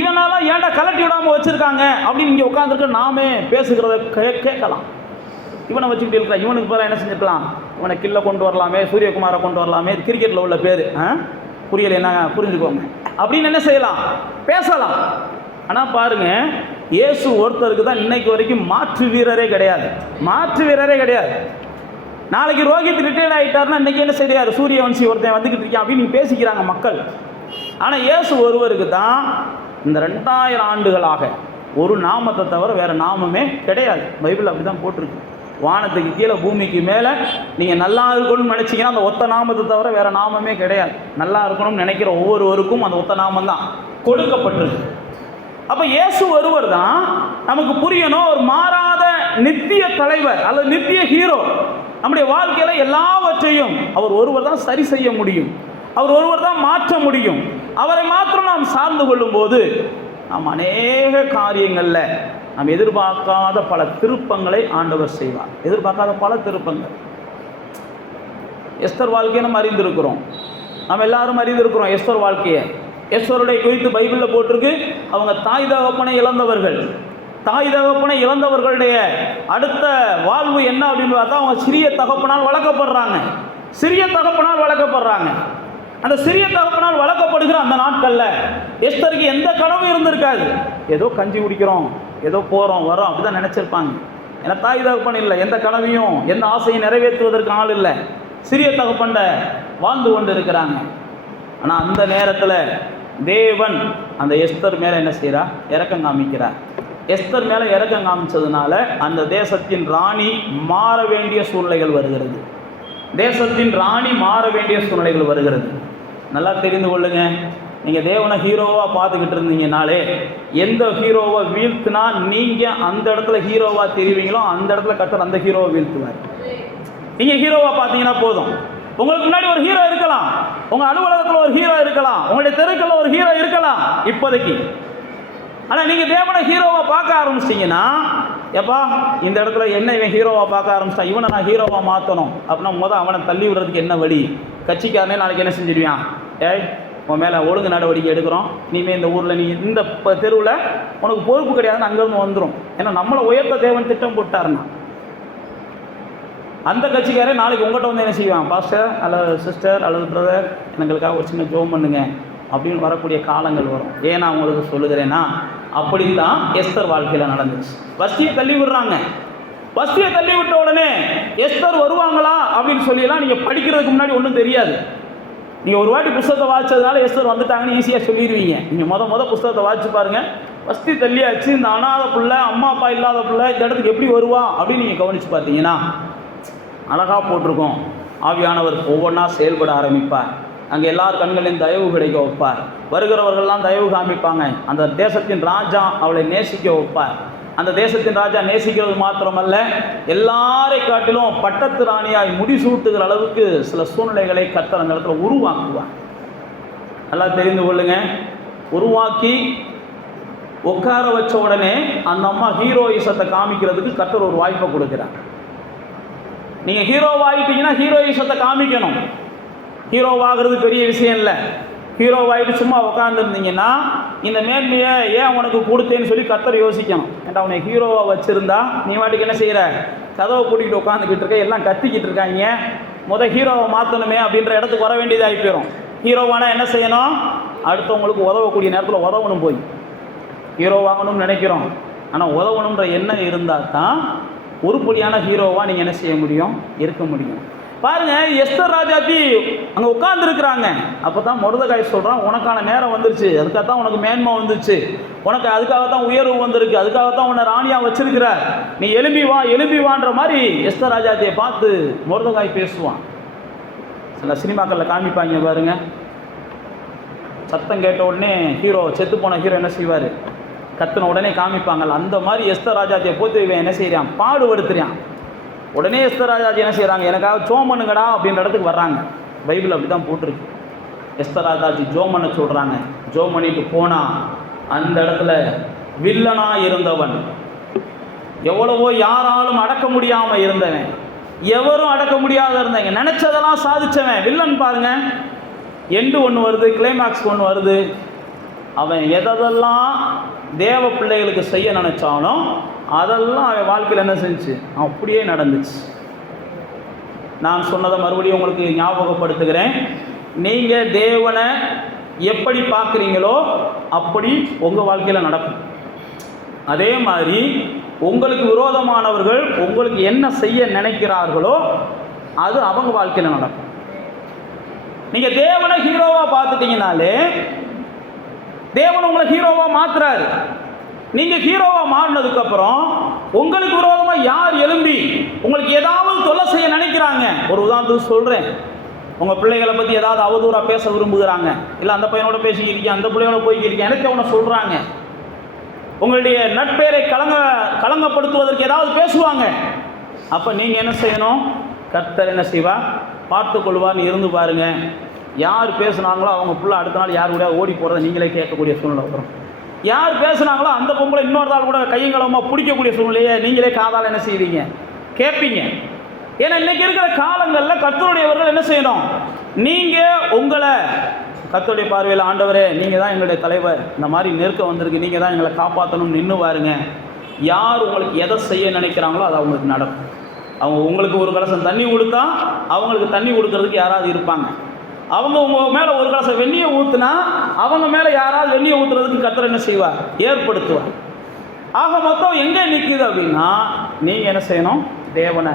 இவனால ஏன்டா கலட்டி விடாமல் வச்சுருக்காங்க அப்படின்னு இங்கே உட்காந்துருக்க நாமே பேசுகிறத கேட்கலாம். இவனை வச்சுக்கிட்டு இருக்கிற இவனுக்கு பேர என்ன செஞ்சுக்கலாம்? இவனை கில்ல கொண்டு வரலாமே, சூரியகுமாரை கொண்டு வரலாமே, கிரிக்கெட்டில் உள்ள பேர் புரியல, என்ன புரிஞ்சுக்கோங்க அப்படின்னு என்ன செய்யலாம், பேசலாம். ஆனால் பாருங்கள், இயேசு ஒருத்தருக்கு தான் இன்னைக்கு வரைக்கும் மாற்று வீரரே கிடையாது. மாற்று வீரரே கிடையாது. நாளைக்கு ரோஹித் ரிட்டையர்ட் ஆகிட்டார்னா இன்றைக்கி என்ன செய்யாரு? சூரியவன்சி ஒருத்தன் வந்துக்கிட்டு இருக்கான் அப்படின்னு நீங்கள் பேசிக்கிறாங்க மக்கள். ஆனால் இயேசு ஒருவருக்கு தான் இந்த 2000 ஆண்டுகளாக ஒரு நாமத்தை தவிர வேறு நாமமே கிடையாது. பைபிள் அப்படி தான் போட்டிருக்கு. வானத்துக்கு கீழே பூமிக்கு மேலே நீங்கள் நல்லா இருக்கணும்னு நினச்சிங்கன்னா அந்த ஒத்த நாமத்தை தவிர வேறு நாமமே கிடையாது. நல்லா இருக்கணும்னு நினைக்கிற ஒவ்வொருவருக்கும் அந்த ஒத்த நாமம் தான் கொடுக்கப்பட்டிருக்கு. அப்போ இயேசு ஒருவர் தான் நமக்கு புரியணும், ஒரு மாறாத நித்திய தலைவர் அல்லது நித்திய ஹீரோ. நம்முடைய வாழ்க்கையில் எல்லாவற்றையும் அவர் ஒருவர் தான் சரி செய்ய முடியும். அவர் ஒருவர் தான் மாற்ற முடியும். அவரை மாத்திரம் நாம் சார்ந்து கொள்ளும்போது நாம் அநேக காரியங்களில் நாம் எதிர்பார்க்காத பல திருப்பங்களை ஆண்டவர் செய்வார். எதிர்பார்க்காத பல திருப்பங்கள். எஸ்தர் வாழ்க்கையை நம்ம அறிந்திருக்கிறோம். நம்ம எல்லாரும் அறிந்திருக்கிறோம் எஸ்தர் வாழ்க்கையை. எஸ்தருடைய குறித்து பைபிளில் போட்டிருக்கு, அவங்க தாய் தகப்பனை இழந்தவர்கள். தாய் தகப்பனை இழந்தவர்களுடைய அடுத்த வாழ்வு என்ன அப்படின்னு பார்த்தா அவங்க சிறிய தகப்பனால் வளர்க்கப்படுறாங்க. சிறிய தகப்பனால் வளர்க்கப்படுறாங்க. அந்த சிறிய தகப்பனால் வளர்க்கப்படுகிற அந்த நாட்களில் எஸ்தருக்கு எந்த கனவும் இருந்திருக்காது. ஏதோ கஞ்சி குடிக்கிறோம், ஏதோ போகிறோம் வரோம் அப்படி தான் நினச்சிருப்பாங்க. ஏன்னா தாய் தகப்பன் இல்லை, எந்த கனவையும் எந்த ஆசையும் நிறைவேற்றுவதற்கு ஆள் இல்லை. சிறிய தகப்பண்ட வாழ்ந்து கொண்டு இருக்கிறாங்க. ஆனால் அந்த நேரத்தில் தேவன் அந்த எஸ்தர் மேலே என்ன செய்கிறார்? இரக்கம் காமிக்கிறார். எஸ்தர் மேலே இரக்கம் காமிச்சதுனால அந்த தேசத்தின் ராணி மாற வேண்டிய சூழ்நிலைகள் வருகிறது. தேசத்தின் ராணி மாற வேண்டிய சூழ்நிலைகள் வருகிறது. நல்லா தெரிந்து கொள்ளுங்க. நீங்கள் தேவனை ஹீரோவாக பார்த்துக்கிட்டு இருந்தீங்கனாலே எந்த ஹீரோவை வீழ்த்தினா நீங்கள் அந்த இடத்துல ஹீரோவாக தெரிவிங்களோ அந்த இடத்துல கர்த்தர் அந்த ஹீரோவை வீழ்த்துவார். நீங்கள் ஹீரோவாக பார்த்தீங்கன்னா போதும். உங்களுக்கு முன்னாடி ஒரு ஹீரோ இருக்கலாம், உங்கள் அலுவலகத்தில் ஒரு ஹீரோ இருக்கலாம், உங்களுடைய தெருக்களில் ஒரு ஹீரோ இருக்கலாம் இப்போதைக்கு. ஆனால் நீங்கள் தேவனை ஹீரோவாக பார்க்க ஆரம்பிச்சிட்டிங்கன்னா, எப்பா இந்த இடத்துல என்ன இவன் ஹீரோவாக பார்க்க ஆரம்பிச்சிட்டான், இவனை நான் ஹீரோவாக மாற்றணும் அப்படின்னா அவனை தள்ளி விடுறதுக்கு என்ன வழி? கட்சிக்காரனே நாளைக்கு என்ன செஞ்சிருவான்? ஏய் உன் மேலே ஒழுங்கு நடவடிக்கை எடுக்கிறோம், இனிமேல் இந்த ஊரில் நீ இந்த தெருவில் உனக்கு பொறுப்பு கிடையாதுன்னு அங்கேருந்து வந்துடும். ஏன்னா நம்மளை உயர்த்த தேவன் திட்டம் போட்டாருன்னா அந்த கட்சிக்காரே நாளைக்கு உங்கள்கிட்ட வந்து என்ன செய்வான்? பாஸ்டர் அல்லது சிஸ்டர் அல்லது பிரதர் எங்களுக்காக ஒரு சின்ன ஜோம் பண்ணுங்க அப்படின்னு வரக்கூடிய காலங்கள் வரும். ஏன் நான் உங்களுக்கு சொல்லுகிறேன்னா அப்படி தான் எஸ்தர் வாழ்க்கையில் நடந்துச்சு. வஸ்தியை தள்ளி விடுறாங்க. வஸ்தியை தள்ளி விட்ட உடனே எஸ்தர் வருவாங்களா அப்படின்னு சொல்லியெல்லாம் நீங்கள் படிக்கிறதுக்கு முன்னாடி ஒன்றும் தெரியாது. நீங்கள் ஒரு வாட்டி புஸ்தகத்தை வாசிச்சதுனால எஸ்தர் வந்துட்டாங்கன்னு ஈஸியாக சொல்லிடுவீங்க. நீங்கள் முத புஸ்தகத்தை வாசிச்சு பாருங்கள். வஸ்தி தள்ளியாச்சு, இந்த அனாத பிள்ளை, அம்மா அப்பா இல்லாத பிள்ளை இந்த இடத்துக்கு எப்படி வருவா அப்படின்னு நீங்கள் கவனித்து பார்த்தீங்கன்னா அழகாக போட்டிருக்கோம். ஆவியானவர் ஒவ்வொன்றா செயல்பட ஆரம்பிப்பார். அங்கே எல்லார் கண்களின் தயவு கிடைக்க வைப்பார். வருகிறவர்கள்லாம் தயவு காமிப்பாங்க. அந்த தேசத்தின் ராஜா அவளை நேசிக்க வைப்பார். அந்த தேசத்தின் ராஜா நேசிக்கிறது மாத்திரமல்ல, எல்லாரை காட்டிலும் பட்டத்து ராணியாய் முடிசூட்டுகிற அளவுக்கு சில சூழ்நிலைகளை கர்த்தர் அந்த இடத்துல உருவாக்குவார். நல்லா தெரிந்து கொள்ளுங்க. உருவாக்கி உட்கார வச்ச உடனே அந்த அம்மா ஹீரோயிசத்தை காமிக்கிறதுக்கு கர்த்தர் ஒரு வாய்ப்பை கொடுக்குறார். நீங்கள் ஹீரோவாகிட்டீங்கன்னா ஹீரோயிசத்தை காமிக்கணும். ஹீரோவாகிறது பெரிய விஷயம் இல்லை. ஹீரோவாகிட்டு சும்மா உட்காந்துருந்தீங்கன்னா இந்த மேன்மையை ஏன் உனக்கு கொடுத்தேன்னு சொல்லி கர்த்தர் யோசிக்கணும். ஏன்டா அவனை ஹீரோவாக வச்சுருந்தா நீ வாட்டுக்கு என்ன செய்கிற, கதவை கூட்டிகிட்டு உட்காந்துக்கிட்டு இருக்க, எல்லாம் கத்திக்கிட்டு இருக்காங்க, ஹீரோவை மாற்றணுமே அப்படின்ற இடத்துக்கு வர வேண்டியதாகி போயிடும். ஹீரோவானா என்ன செய்யணும், அடுத்தவங்களுக்கு உதவக்கூடிய நேரத்தில் உதவணும். போய் ஹீரோ வாங்கணும்னு நினைக்கிறோம், ஆனால் உதவணுன்ற எண்ணம் இருந்தால் தான் உருப்படியான ஹீரோவாக நீங்கள் என்ன செய்ய முடியும், இருக்க முடியும். பாருங்கள், எஸ்தர் ராஜாத்தி அங்கே உட்கார்ந்துருக்குறாங்க. அப்போ தான் மொர்தெகாய் சொல்கிறான், உனக்கான நேரம் வந்துருச்சு, அதுக்காகத்தான் உனக்கு மேன்மை வந்துருச்சு, உனக்கு அதுக்காகத்தான் உயர்வு வந்திருக்கு, அதுக்காகத்தான் உன்னை ராணியாக வச்சிருக்கிறார், நீ எழும்பி வா எழும்பி வான்ற மாதிரி எஸ்தர் ராஜாத்தியை பார்த்து மொர்தெகாய் பேசுவான். சில சினிமாக்களில் காமிப்பாங்க பாருங்க, சத்தம் கேட்ட உடனே ஹீரோ, செத்து போன ஹீரோ என்ன செய்வார், கத்துன உடனே காமிப்பாங்கல்ல, அந்த மாதிரி எஸ்தர் ராஜாத்தியை போட்டு இவன் என்ன செய்கிறான், பாடுபடுத்துறான். உடனே எஸ்தர் ராஜாத்தி என்ன செய்கிறாங்க, எனக்காக ஜோம் பண்ணுங்கடா அப்படின்ற இடத்துக்கு வர்றாங்க. பைபிள் அப்படி தான் போட்டிருக்கு. எஸ்தர் ராஜாத்தி ஜோம் பண்ண சொல்கிறாங்க. ஜோம் பண்ணிட்டு போனால் அந்த இடத்துல வில்லனாக இருந்தவன், எவ்வளவோ யாராலும் அடக்க முடியாமல் இருந்தவன், எவரும் அடக்க முடியாத இருந்தவங்க, நினச்சதெல்லாம் சாதிச்சவன் வில்லன். பாருங்க, எண்டு ஒன்று வருது, கிளைமேக்ஸ் ஒன்று வருது. அவன் எதெல்லாம் தேவ பிள்ளைகளுக்கு செய்ய நினச்சாலும் அதெல்லாம் அவன் வாழ்க்கையில் என்ன செஞ்சு அப்படியே நடந்துச்சு. நான் சொன்னதை மறுபடியும் உங்களுக்கு ஞாபகப்படுத்துகிறேன். நீங்கள் தேவனை எப்படி பார்க்குறீங்களோ அப்படி உங்கள் வாழ்க்கையில் நடக்கும். அதே மாதிரி உங்களுக்கு விரோதமானவர்கள் உங்களுக்கு என்ன செய்ய நினைக்கிறார்களோ அது அவங்க வாழ்க்கையில் நடக்கும். நீங்கள் தேவனை ஹீரோவாக பார்த்துட்டீங்கனாலே தேவன் உங்களை ஹீரோவாக மாற்றுறாரு. நீங்கள் ஹீரோவாக மாறினதுக்கப்புறம் உங்களுக்கு விரோதமாக யார் எழும்பி உங்களுக்கு ஏதாவது தொல்லை செய்ய நினைக்கிறாங்க, ஒரு உதாரணத்துக்கு சொல்கிறேன், உங்கள் பிள்ளைகளை பற்றி ஏதாவது அவதூறாக பேச விரும்புகிறாங்க, இல்லை அந்த பையனோட பேசிக்கிறீங்க, அந்த பிள்ளையோட போய்க்கிறீங்க, எனக்கு அவனை சொல்கிறாங்க, உங்களுடைய நட்பேரை களங்கப்படுத்துவதற்கு ஏதாவது பேசுவாங்க. அப்போ நீங்கள் என்ன செய்யணும், கர்த்தர் என்ன செய்வா, பார்த்து கொள்வார்னு இருந்து பாருங்கள். யார் பேசுனாங்களோ அவங்க பிள்ளை அடுத்த நாள் யார் கூட ஓடி போகிறத நீங்களே கேட்கக்கூடிய சூழ்நிலை வரும். யார் பேசுனாங்களோ அந்த பொம்பளை இன்னொரு நாள் கூட கையங்களமாக பிடிக்கக்கூடிய சூழ்நிலையை நீங்களே காதால் என்ன செய்வீங்க, கேட்பீங்க. ஏன்னா இன்றைக்கி இருக்கிற காலங்களில் கர்த்தருடையவர்கள் என்ன செய்யணும், நீங்கள் உங்களை கர்த்தருடைய பார்வையில், ஆண்டவரே நீங்கள் தான் எங்களுடைய தலைவர், இந்த மாதிரி நெருக்கம் வந்திருக்கு, நீங்கள் தான் எங்களை காப்பாற்றணும்னு நின்று பாருங்க. யார் உங்களுக்கு எதை செய்ய நினைக்கிறாங்களோ அது அவங்களுக்கு நடக்கும். அவங்க உங்களுக்கு ஒரு கலசம் தண்ணி கொடுத்தா அவங்களுக்கு தண்ணி கொடுக்கறதுக்கு யாராவது இருப்பாங்க. அவங்க உங்கள் மேலே ஒரு கலசம் வெந்நியை ஊற்றுனா அவங்க மேலே யாராவது வெந்நியை ஊற்றுறதுக்கு கர்த்தர் என்ன செய்வார், ஏற்படுத்துவார். ஆக மொத்தம் எங்கே நிற்கிது அப்படின்னா, நீங்கள் என்ன செய்யணும், தேவனை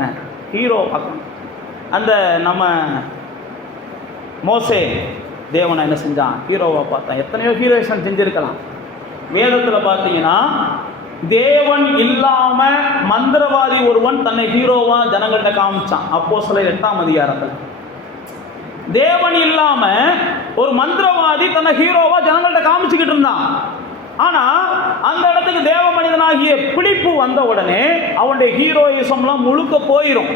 ஹீரோ பார்க்கணும். அந்த நம்ம மோசே தேவனை என்ன செஞ்சான், ஹீரோவாக பார்த்தான். எத்தனையோ ஹீரோயிசம் செஞ்சுருக்கலாம். வேதத்தில் பார்த்தீங்கன்னா தேவன் இல்லாமல் மந்திரவாதி ஒருவன் தன்னை ஹீரோவாக ஜனங்கள்கிட்ட காமிச்சான். அப்போஸ்தலர் 8ஆம் அதிகாரத்தில் தேவன் இல்லாமல் ஒரு மந்திரவாதி தன்னை ஹீரோவாக ஜனங்கள்கிட்ட காமிச்சுக்கிட்டு இருந்தான். ஆனால் அந்த இடத்துக்கு தேவ மனிதனாகிய பிடிப்பு வந்த உடனே அவனுடைய ஹீரோயிசம்லாம் முழுக்க போயிடும்.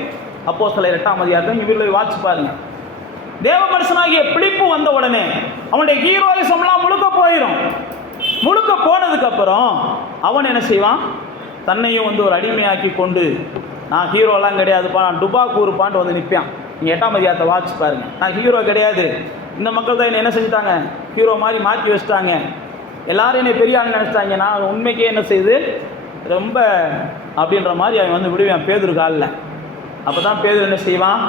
அப்போஸ்தலர் 8ஆம் அதிகாரத்தை இவர்களை வாட்சி பாருங்க. தேவ மனுஷனாகிய பிடிப்பு வந்த உடனே அவனுடைய ஹீரோயிசம்லாம் முழுக்க போயிடும். முழுக்க போனதுக்கப்புறம் அவன் என்ன செய்வான், தன்னையும் ஒரு அடிமையாக்கி கொண்டு, நான் ஹீரோலாம் கிடையாதுப்பா, நான் டுபாக்கூருப்பான்ட்டு வந்து நிற்பான். நீங்கள் 8ஆம் அதிகாரத்தை வாட்சி பாருங்கள். நான் ஹீரோ கிடையாது, இந்த மக்கள் தான் என்னை என்ன செஞ்சுட்டாங்க, ஹீரோ மாதிரி மாற்றி வச்சுட்டாங்க, எல்லோரும் என்னை பெரிய ஆள் நினச்சிட்டாங்க, நான் உண்மைக்கே என்ன செய்யுது ரொம்ப அப்படின்ற மாதிரி அவன் விடுவான் பேதுரு காலில். அப்போ தான் பேதுரு என்ன செய்வான்,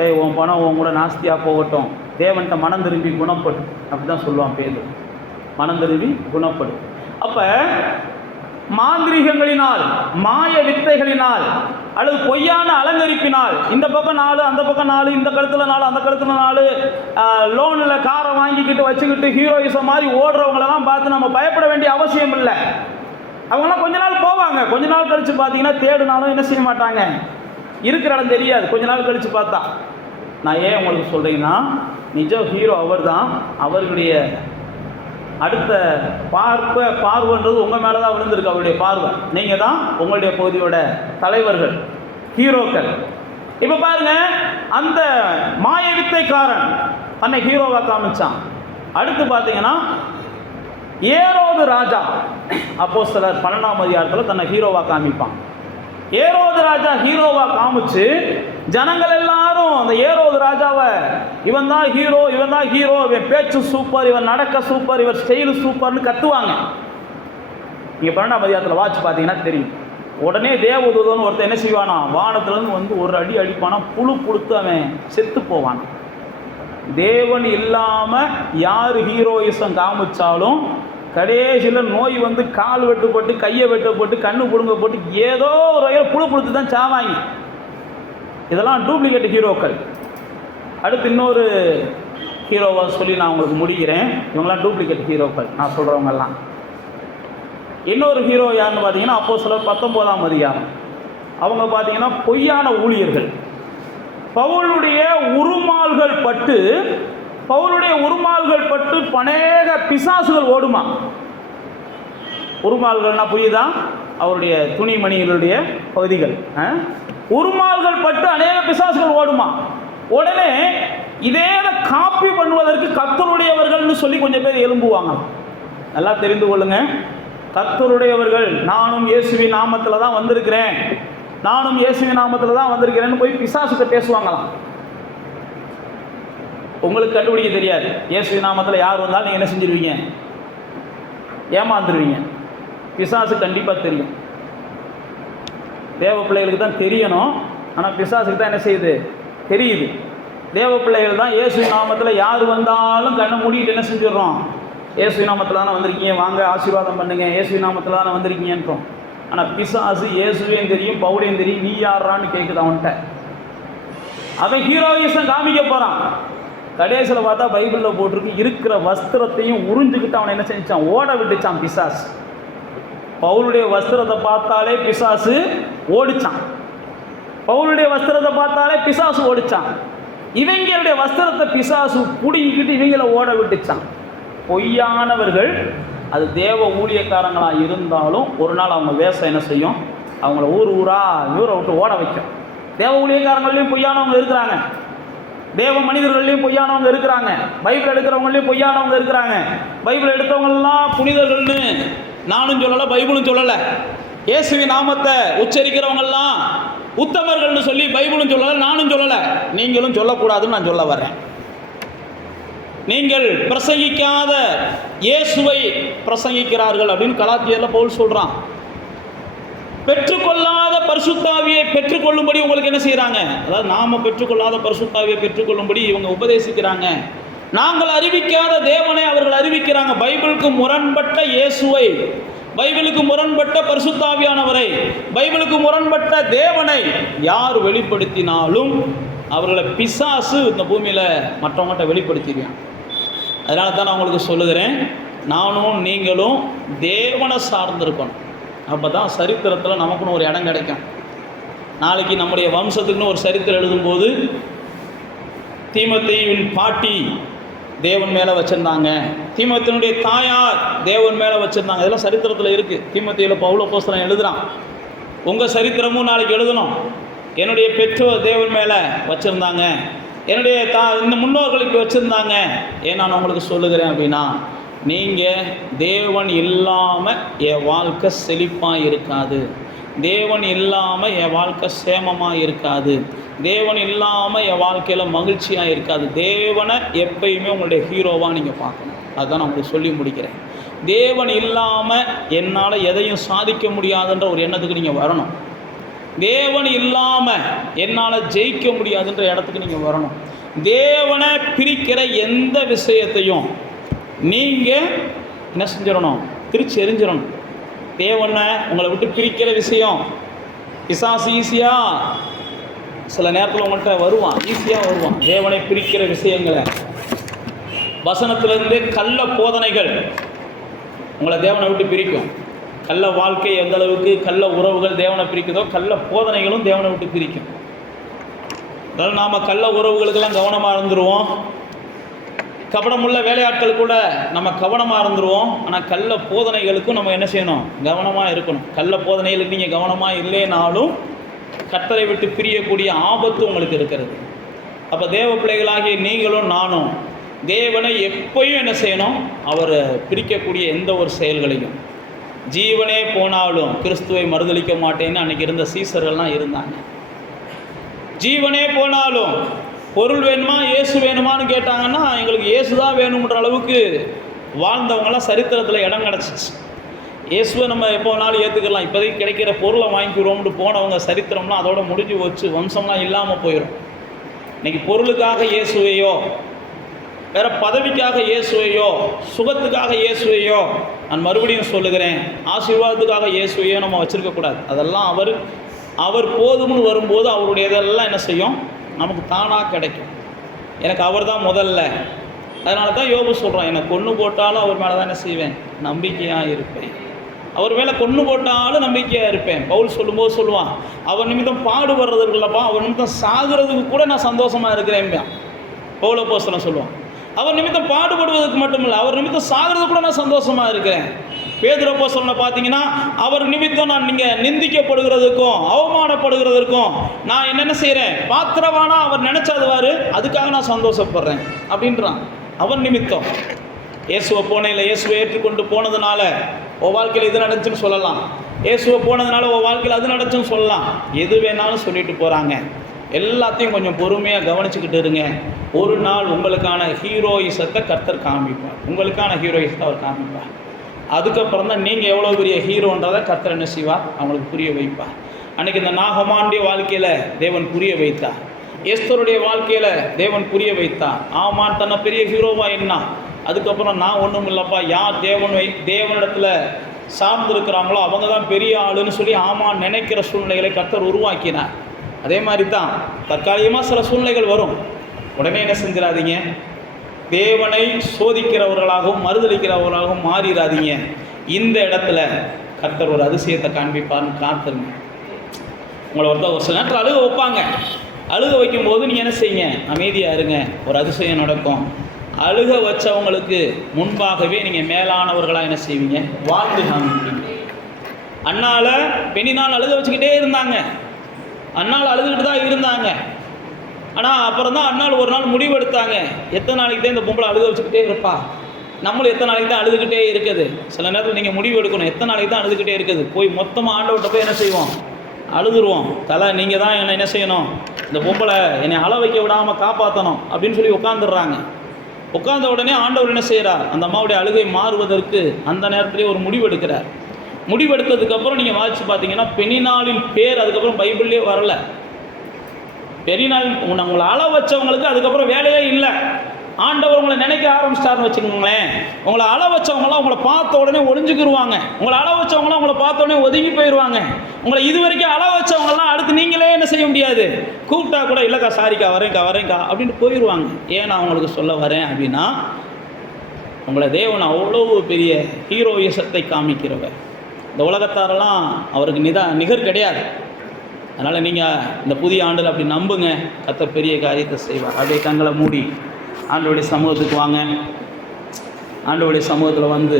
ஏய் உன் பணம் உன் கூட நாஸ்தியாக போகட்டும், தேவன்கிட்ட மனம் திரும்பி குணப்படும் அப்படி தான் சொல்லுவான் பேதுரு. மனம் திரும்பி குணப்படும். அப்போ மாந்திரிகங்களினால், மாய வித்தைகளினால் அல்லது பொய்யான அலங்கரிப்பினால், இந்த பக்கம் 4 அந்த பக்கம் 4, இந்த கழுத்தில் 4 அந்த கழுத்தில் 4, லோனில் காரை வாங்கிக்கிட்டு வச்சுக்கிட்டு ஹீரோயிசம் மாதிரி ஓடுறவங்களெல்லாம் பார்த்து நம்ம பயப்பட வேண்டிய அவசியம் இல்லை. அவங்களாம் கொஞ்ச நாள் போவாங்க, கொஞ்ச நாள் கழித்து பார்த்தீங்கன்னா தேடுனாலும் என்ன செய்ய மாட்டாங்க, இருக்கிற இடம் தெரியாது. கொஞ்ச நாள் கழித்து பார்த்தா, நான் ஏன் உங்களுக்கு சொல்கிறீங்கன்னா, நிஜ ஹீரோ அவர் தான். அவர்களுடைய அடுத்த பார்வைன்றது உங்கள் மேலே தான் விழுந்திருக்கு. அவருடைய பார்வை நீங்கள் தான் உங்களுடைய பகுதியோட தலைவர்கள், ஹீரோக்கள். இப்போ பாருங்க, அந்த மாய வித்தைக்காரன் தன்னை ஹீரோவாக காமிச்சான். அடுத்து பார்த்தீங்கன்னா ஏரோது ராஜா, அப்போஸ்தலர் 12ஆம் அதிகாரத்தில் தன்னை ஹீரோவாக காமிப்பான். ஏரோது ராஜா ஹீரோவாக காமிச்சு ஜனங்கள் எல்லாரும் அந்த ஏரோது ராஜாவை இவன் தான் ஹீரோ, இவன் தான் ஹீரோ, இவன் பேச்சு சூப்பர், இவன் நடக்க சூப்பர், இவன் ஸ்டைலு சூப்பர்னு கத்துவாங்க. நீங்கள் 12ஆம் அதிகாரத்தில் வாட்ச் பார்த்தீங்கன்னா தெரியும். உடனே தேவதூதன் ஒருத்தர் என்ன செய்வானா, வானத்துலேருந்து வந்து ஒரு அடி அடிப்பானா, புழுத்து அவன் செத்து போவான். தேவன் இல்லாமல் யார் ஹீரோயிசம் காமிச்சாலும் கடைசியில் நோய் வந்து கால் வெட்டுப்பட்டு, கையை வெட்டப்பட்டு, கண்ணு புடுங்கப்பட்டு, ஏதோ ஒரு வகையில் புழுத்து தான் சாவாங்க. இதெல்லாம் டூப்ளிகேட் ஹீரோக்கள். அடுத்து இன்னொரு ஹீரோவை சொல்லி நான் உங்களுக்கு முடிக்கிறேன். இவங்கெல்லாம் டூப்ளிகேட் ஹீரோக்கள் நான் சொல்கிறவங்கெல்லாம். இன்னொரு ஹீரோ யாருன்னு பார்த்தீங்கன்னா அப்போஸ்தலர் 19ஆம் அதிகாரம். அவங்க பார்த்தீங்கன்னா பொய்யான ஊழியர்கள். பவுலுடைய உருமால்கள் பட்டு அநேக பிசாசுகள் ஓடுமா. உருமால்கள்னா புரியுதா? அவருடைய துணிமணிகளுடைய பகுதிகள். உருமால்கள் பட்டு அநேக பிசாசுகள் ஓடுமா. உடனே இதே காப்பி பண்ணுவதற்கு கர்த்தருடையவர்கள்னு சொல்லி கொஞ்சம் பேர் எழும்புவாங்க. நல்லா தெரிந்து கொள்ளுங்க, கர்த்தருடையவர்கள், நானும் இயேசுவின் நாமத்தில் தான் வந்திருக்கிறேன், நானும் இயேசுவின் நாமத்தில் தான் வந்திருக்கிறேன்னு போய் பிசாசுக்கு பேசுவாங்களாம். உங்களுக்கு கண்டுபிடிக்க தெரியாது. இயேசுவின் நாமத்தில் யார் வந்தாலும் நீங்கள் என்ன செஞ்சிருவீங்க, ஏமாந்துருவீங்க. பிசாசு கண்டிப்பாக தெரியும். தேவ பிள்ளைகளுக்கு தான் தெரியணும், ஆனால் பிசாசுக்கு தான் என்ன செய்யுது, தெரியுது. தேவ பிள்ளைகள் தான் இயேசுவின் நாமத்தில் யார் வந்தாலும் கண்ணை மூடிட்டு என்ன செஞ்சிடறோம், இயேசுவின் நாமத்தில் தானே வந்திருக்கீங்க, வாங்க ஆசீர்வாதம் பண்ணுங்க, இயேசுவின் நாமத்தில் தானே வந்திருக்கீங்கன்றோம். ஆனால் பிசாசு இயேசுவையும் தெரியும், பவுலையும் தெரியும், நீ யாரான்னு கேட்குது அவன்கிட்ட. அவன் ஹீரோயிசம் காமிக்க போகிறான். கடைசியில் பார்த்தா பைபிளில் போட்டிருக்கு, இருக்கிற வஸ்திரத்தையும் உறிஞ்சுக்கிட்டு அவனை என்ன செஞ்சான், ஓட விட்டுச்சான் பிசாசு. பவுலுடைய வஸ்திரத்தை பார்த்தாலே பிசாசு ஓடிச்சான். பவுலுடைய வஸ்திரத்தை பார்த்தாலே பிசாசு ஓடிச்சான். இவங்களுடைய வஸ்திரத்தை பிசாசு புடிங்கிக்கிட்டு இவங்களை ஓட விட்டுச்சான். பொய்யானவர்கள், அது தேவ ஊழியக்காரங்களாக இருந்தாலும் ஒரு நாள் அவங்க வேஷம் என்ன செய்யும், அவங்கள ஊரை விட்டு ஓட வைக்கும். தேவ ஊழியக்காரங்களையும் பொய்யானவங்க இருக்கிறாங்க, தேவ மனிதர்கள்லையும் பொய்யானவங்க இருக்கிறாங்க, பைபிள் எடுக்கிறவங்களையும் பொய்யானவங்க இருக்கிறாங்க. பைபிள் எடுத்தவங்கெல்லாம் புனிதர்கள்னு நானும் சொல்லலை, பைபிளும் சொல்லலை. இயேசுவின் நாமத்தை உச்சரிக்கிறவங்கெல்லாம் உத்தமர்கள்னு சொல்லி பைபிளும் சொல்லலை, நானும் சொல்லலை, நீங்களும் சொல்லக்கூடாதுன்னு நான் சொல்ல வர்றேன். நீங்கள் பிரசங்கிக்காத இயேசுவை பிரசங்கிக்கிறார்கள் அப்படின்னு கலாத்தியரில் பவுல் சொல்கிறான். பெற்றுக்கொள்ளாத பரிசுத்தாவியை பெற்றுக்கொள்ளும்படி உங்களுக்கு என்ன செய்கிறாங்க, அதாவது நாம் பெற்றுக்கொள்ளாத பரிசுத்தாவியை பெற்றுக்கொள்ளும்படி இவங்க உபதேசிக்கிறாங்க. நாங்கள் அறிவிக்காத தேவனை அவர்கள் அறிவிக்கிறாங்க. பைபிளுக்கு முரண்பட்ட இயேசுவை, பைபிளுக்கு முரண்பட்ட பரிசுத்தாவியானவரை, பைபிளுக்கு முரண்பட்ட தேவனை யார் வெளிப்படுத்தினாலும் அவர்களை பிசாசு இந்த பூமியில் மற்றவங்கள்ட்ட வெளிப்படுத்திடுவான். அதனால தான் நான் உங்களுக்கு சொல்லுகிறேன், நானும் நீங்களும் தேவனை சார்ந்திருக்கணும். அப்போ தான் சரித்திரத்தில் நமக்குன்னு ஒரு இடம் கிடைக்கும். நாளைக்கு நம்முடைய வம்சத்துக்குன்னு ஒரு சரித்திரம் எழுதும்போது தீமோத்தேயுவின் பாட்டி தேவன் மேலே வச்சுருந்தாங்க, தீமோத்தேயுடைய தாயார் தேவன் மேலே வச்சுருந்தாங்க, இதெல்லாம் சரித்திரத்தில் இருக்குது. தீமோத்தேயுவில் பவுல் அப்போஸ்தலன் எழுதுகிறான், உங்கள் சரித்திரமும் நாளைக்கு எழுதணும். என்னுடைய பெற்றோர் தேவன் மேலே வச்சுருந்தாங்க, என்னுடைய இந்த முன்னோர்களுக்கு வச்சுருந்தாங்க. ஏன் நான் உங்களுக்கு சொல்லுகிறேன் அப்படின்னா, நீங்கள் தேவன் இல்லாமல் என் வாழ்க்கை செழிப்பாக இருக்காது, தேவன் இல்லாமல் என் வாழ்க்கை சேமமாக இருக்காது, தேவன் இல்லாமல் என் வாழ்க்கையில் மகிழ்ச்சியாக இருக்காது. தேவனை எப்பயுமே உங்களுடைய ஹீரோவாக நீங்கள் பார்க்கணும். அதுதான் நான் உங்களுக்கு சொல்லி முடிக்கிறேன். தேவன் இல்லாமல் என்னால் எதையும் சாதிக்க முடியாதுன்ற ஒரு எண்ணத்துக்கு நீங்கள் வரணும். தேவன் இல்லாமல் என்னால் ஜெயிக்க முடியாதுன்ற இடத்துக்கு நீங்கள் வரணும். தேவனை பிரிக்கிற எந்த விஷயத்தையும் நீங்கள் என்ன செஞ்சிடணும், பிரித்து எரிஞ்சிடணும். தேவனை உங்களை விட்டு பிரிக்கிற விஷயம் பிசாசு ஈஸியாக சில நேரத்தில் உங்கள்கிட்ட வருவான், ஈஸியாக வருவான். தேவனை பிரிக்கிற விஷயங்களை, வசனத்திலிருந்து கள்ள போதனைகள் உங்களை தேவனை விட்டு பிரிக்கும். கள்ள வாழ்க்கை எந்த அளவுக்கு கள்ள உறவுகள் தேவனை பிரிக்குதோ, கள்ள போதனைகளும் தேவனை விட்டு பிரிக்கும். அதாவது நாம் கள்ள உறவுகளுக்கெல்லாம் கவனமாக இருந்துருவோம். கபடமுள்ள வேலையாட்கள் கூட நம்ம கவனமாக இருந்துருவோம். ஆனால் கள்ள போதனைகளுக்கும் நம்ம என்ன செய்யணும்? கவனமாக இருக்கணும். கள்ள போதனைகளுக்கு நீங்கள் கவனமாக இல்லைனாலும் கர்த்தரை விட்டு பிரியக்கூடிய ஆபத்து உங்களுக்கு இருக்கிறது. அப்போ தேவ பிள்ளைகளாகிய நீங்களும் நானும் தேவனை எப்பயும் என்ன செய்யணும்? அவர் பிரிக்கக்கூடிய எந்த ஒரு செயல்களையும், ஜீவனே போனாலும் கிறிஸ்துவை மறுதலிக்க மாட்டேன்னு அன்றைக்கி இருந்த சீசர்கள்லாம் இருந்தாங்க. ஜீவனே போனாலும் பொருள் வேணுமா இயேசு வேணுமான்னு கேட்டாங்கன்னா எங்களுக்கு இயேசு தான் வேணுன்ற அளவுக்கு வாழ்ந்தவங்களாம் சரித்திரத்தில் இடம் கிடச்சிச்சு. இயேசுவை நம்ம எப்போ வேணாலும் ஏற்றுக்கலாம், இப்போதைக்கு கிடைக்கிற பொருளை வாங்கிக்கிறோம்னு போனவங்க சரித்திரம்லாம் அதோட முடிஞ்சு வச்சு வம்சம்லாம் இல்லாமல் போயிடும். இன்றைக்கி பொருளுக்காக இயேசுவையோ, வேறு பதவிக்காக இயேசுவையோ, சுகத்துக்காக இயேசுவையோ, நான் மறுபடியும் சொல்லுகிறேன், ஆசீர்வாதத்துக்காக இயேசுவையோ நம்ம வச்சுருக்கக்கூடாது. அதெல்லாம் அவர் போதும்னு வரும்போது அவருடைய இதெல்லாம் என்ன செய்யும்? நமக்கு தானாக கிடைக்கும். எனக்கு அவர் தான் முதல்ல. அதனால தான் யோபு சொல்கிறான், எனக்கு கொன்று போட்டாலும் அவர் மேலே தான் என்ன செய்வேன்? நம்பிக்கையாக இருப்பேன். அவர் மேலே கொன்று போட்டாலும் நம்பிக்கையாக இருப்பேன். பவுல் சொல்லும்போது சொல்லுவான், அவர் நிமித்தம் பாடுபடுறதுக்கு இல்லைப்பா, அவர் நிமித்தம் சாகிறதுக்கு கூட நான் சந்தோஷமாக இருக்கிறேன். பவுல் அப்போஸ்தலன் சொல்லுவான், அவர் நிமித்தம் பாடுபடுவதற்கு மட்டும் இல்லை, அவர் நிமித்தம் சாகிறதுக்கு கூட நான் சந்தோஷமாக இருக்கிறேன். பேதுரு அப்போஸ்தலனை பார்த்தீங்கன்னா, அவர் நிமித்தம் நான் நீங்கள் நிந்திக்கப்படுகிறதுக்கும் அவமானப்படுகிறதுக்கும் நான் என்னென்ன செய்கிறேன்? பாத்திரவானா அவர் நினச்சதுவார், அதுக்காக நான் சந்தோஷப்படுறேன் அப்படின்றான். அவர் நிமித்தம் இயேசுவை போனையில் இயேசுவை ஏற்றுக்கொண்டு போனதுனால உன் வாழ்க்கையில் இது நடந்துச்சுன்னு சொல்லலாம், இயேசுவை போனதுனால உன் வாழ்க்கையில் அது நடந்துச்சுன்னு சொல்லலாம். எது வேணாலும் சொல்லிட்டு போகிறாங்க. எல்லாத்தையும் கொஞ்சம் பொறுமையாக கவனிச்சுக்கிட்டு இருங்க. ஒரு நாள் உங்களுக்கான ஹீரோயிசத்தை கர்த்தர் காமிப்பார். உங்களுக்கான ஹீரோயிசத்தை அவர் காமிப்பார். அதுக்கப்புறம் தான் நீங்கள் எவ்வளோ பெரிய ஹீரோன்றதை கர்த்தர் என்ன செய்வார்? அவங்களுக்கு புரிய வைப்பார். அன்றைக்கி இந்த நாகமானுடைய வாழ்க்கையில் தேவன் புரிய வைத்தார். எஸ்தருடைய வாழ்க்கையில் தேவன் புரிய வைத்தார். ஆமான் தன்னை பெரிய ஹீரோவாக என்ன, அதுக்கப்புறம் நான் ஒன்றும் இல்லைப்பா, யார் தேவனிடத்தில் சார்ந்திருக்கிறாங்களோ அவங்க தான் பெரிய ஆளுன்னு சொல்லி ஆமான் நினைக்கிற சூழ்நிலைகளை கர்த்தர் உருவாக்கினார். அதே மாதிரி தான் தற்காலிகமாக சில சூழ்நிலைகள் வரும். உடனே என்ன செஞ்சிடாதீங்க? தேவனை சோதிக்கிறவர்களாகவும் மறுதளிக்கிறவர்களாகவும் மாறிடாதீங்க. இந்த இடத்துல கர்த்தர் ஒரு அதிசயத்தை காண்பிப்பார்னு காத்துருங்க. உங்களை ஒரு சில நேரத்தில் அழுக வைப்பாங்க. அழுக வைக்கும்போது நீங்கள் என்ன செய்யுங்க? அமைதியாக இருங்க. ஒரு அதிசயம் நடக்கும். அழுக வச்சவங்களுக்கு முன்பாகவே நீங்கள் மேலானவர்களாக என்ன செய்வீங்க? வாழ்ந்து காமிப்பீங்க. அண்ணால் பெண்ணினால் அழுக வச்சுக்கிட்டே இருந்தாங்க. அண்ணால் அழுதுகிட்டு தான் இருந்தாங்க. ஆனால் அப்புறம் தான் அண்ணால் ஒரு நாள் முடிவு எடுத்தாங்க, எத்தனை நாளைக்கு தான் இந்த பொம்பளை அழுக வச்சுக்கிட்டே இருப்பா, நம்மளும் எத்தனை நாளைக்கு தான் அழுதுகிட்டே இருக்குது. சில நேரத்தில் நீங்கள் முடிவு எடுக்கணும், எத்தனை நாளைக்கு தான் அழுதுகிட்டே இருக்குது. போய் மொத்தமாக ஆண்டவர்கிட்ட போய் என்ன செய்வோம்? அழுதுருவோம். தலை நீங்கள் தான் என்ன செய்யணும்? இந்த பொம்பளை என்னை அழ வைக்க விடாமல் காப்பாற்றணும் அப்படின்னு சொல்லி உட்காந்துடுறாங்க. உட்கார்ந்த உடனே ஆண்டவர் என்ன செய்கிறார்? அந்த அம்மாவுடைய அழுகை மாறுவதற்கு அந்த நேரத்திலே ஒரு முடிவு எடுக்கிறார். முடிவெடுத்ததுக்கப்புறம் நீங்கள் வாசித்து பார்த்தீங்கன்னா பெனினாலின் பேர் அதுக்கப்புறம் பைபிள்லேயே வரல. பெனினால் உங்களை அழ வச்சவங்களுக்கு அதுக்கப்புறம் வேலையே இல்லை. ஆண்டவர் உங்களை நினைக்க ஆரம்பிச்சிட்டாருன்னு வச்சுக்கோங்களேன். உங்களை அழ வச்சவங்களாம் உங்களை பார்த்த உடனே ஒளிஞ்சுக்கிடுவாங்க. உங்களை அழ வச்சவங்களாம் உங்களை பார்த்த உடனே ஒதுங்கி போயிடுவாங்க. உங்களை இது வரைக்கும் அழ வச்சவங்கலாம் அடுத்து நீங்களே என்ன செய்ய முடியாது, கூப்பிட்டா கூட இல்லைக்கா சாரிக்கா வரேன்க்கா அப்படின்ட்டு போயிடுவாங்க. ஏன் நான் உங்களுக்கு சொல்ல வரேன் அப்படின்னா, உங்களை தேவன் அவ்வளோ பெரிய ஹீரோயிசத்தை காமிக்கிறவர். இந்த உலகத்தாரெல்லாம் அவருக்கு நிகர் கிடையாது. அதனால் நீங்கள் இந்த புதிய ஆண்டில் அப்படி நம்புங்க, கர்த்தர் பெரிய காரியத்தை செய்வார். அப்படியே கண்களை மூடி ஆண்டவருடைய சமூகத்துக்கு வாங்க. ஆண்டவருடைய சமூகத்தில் வந்து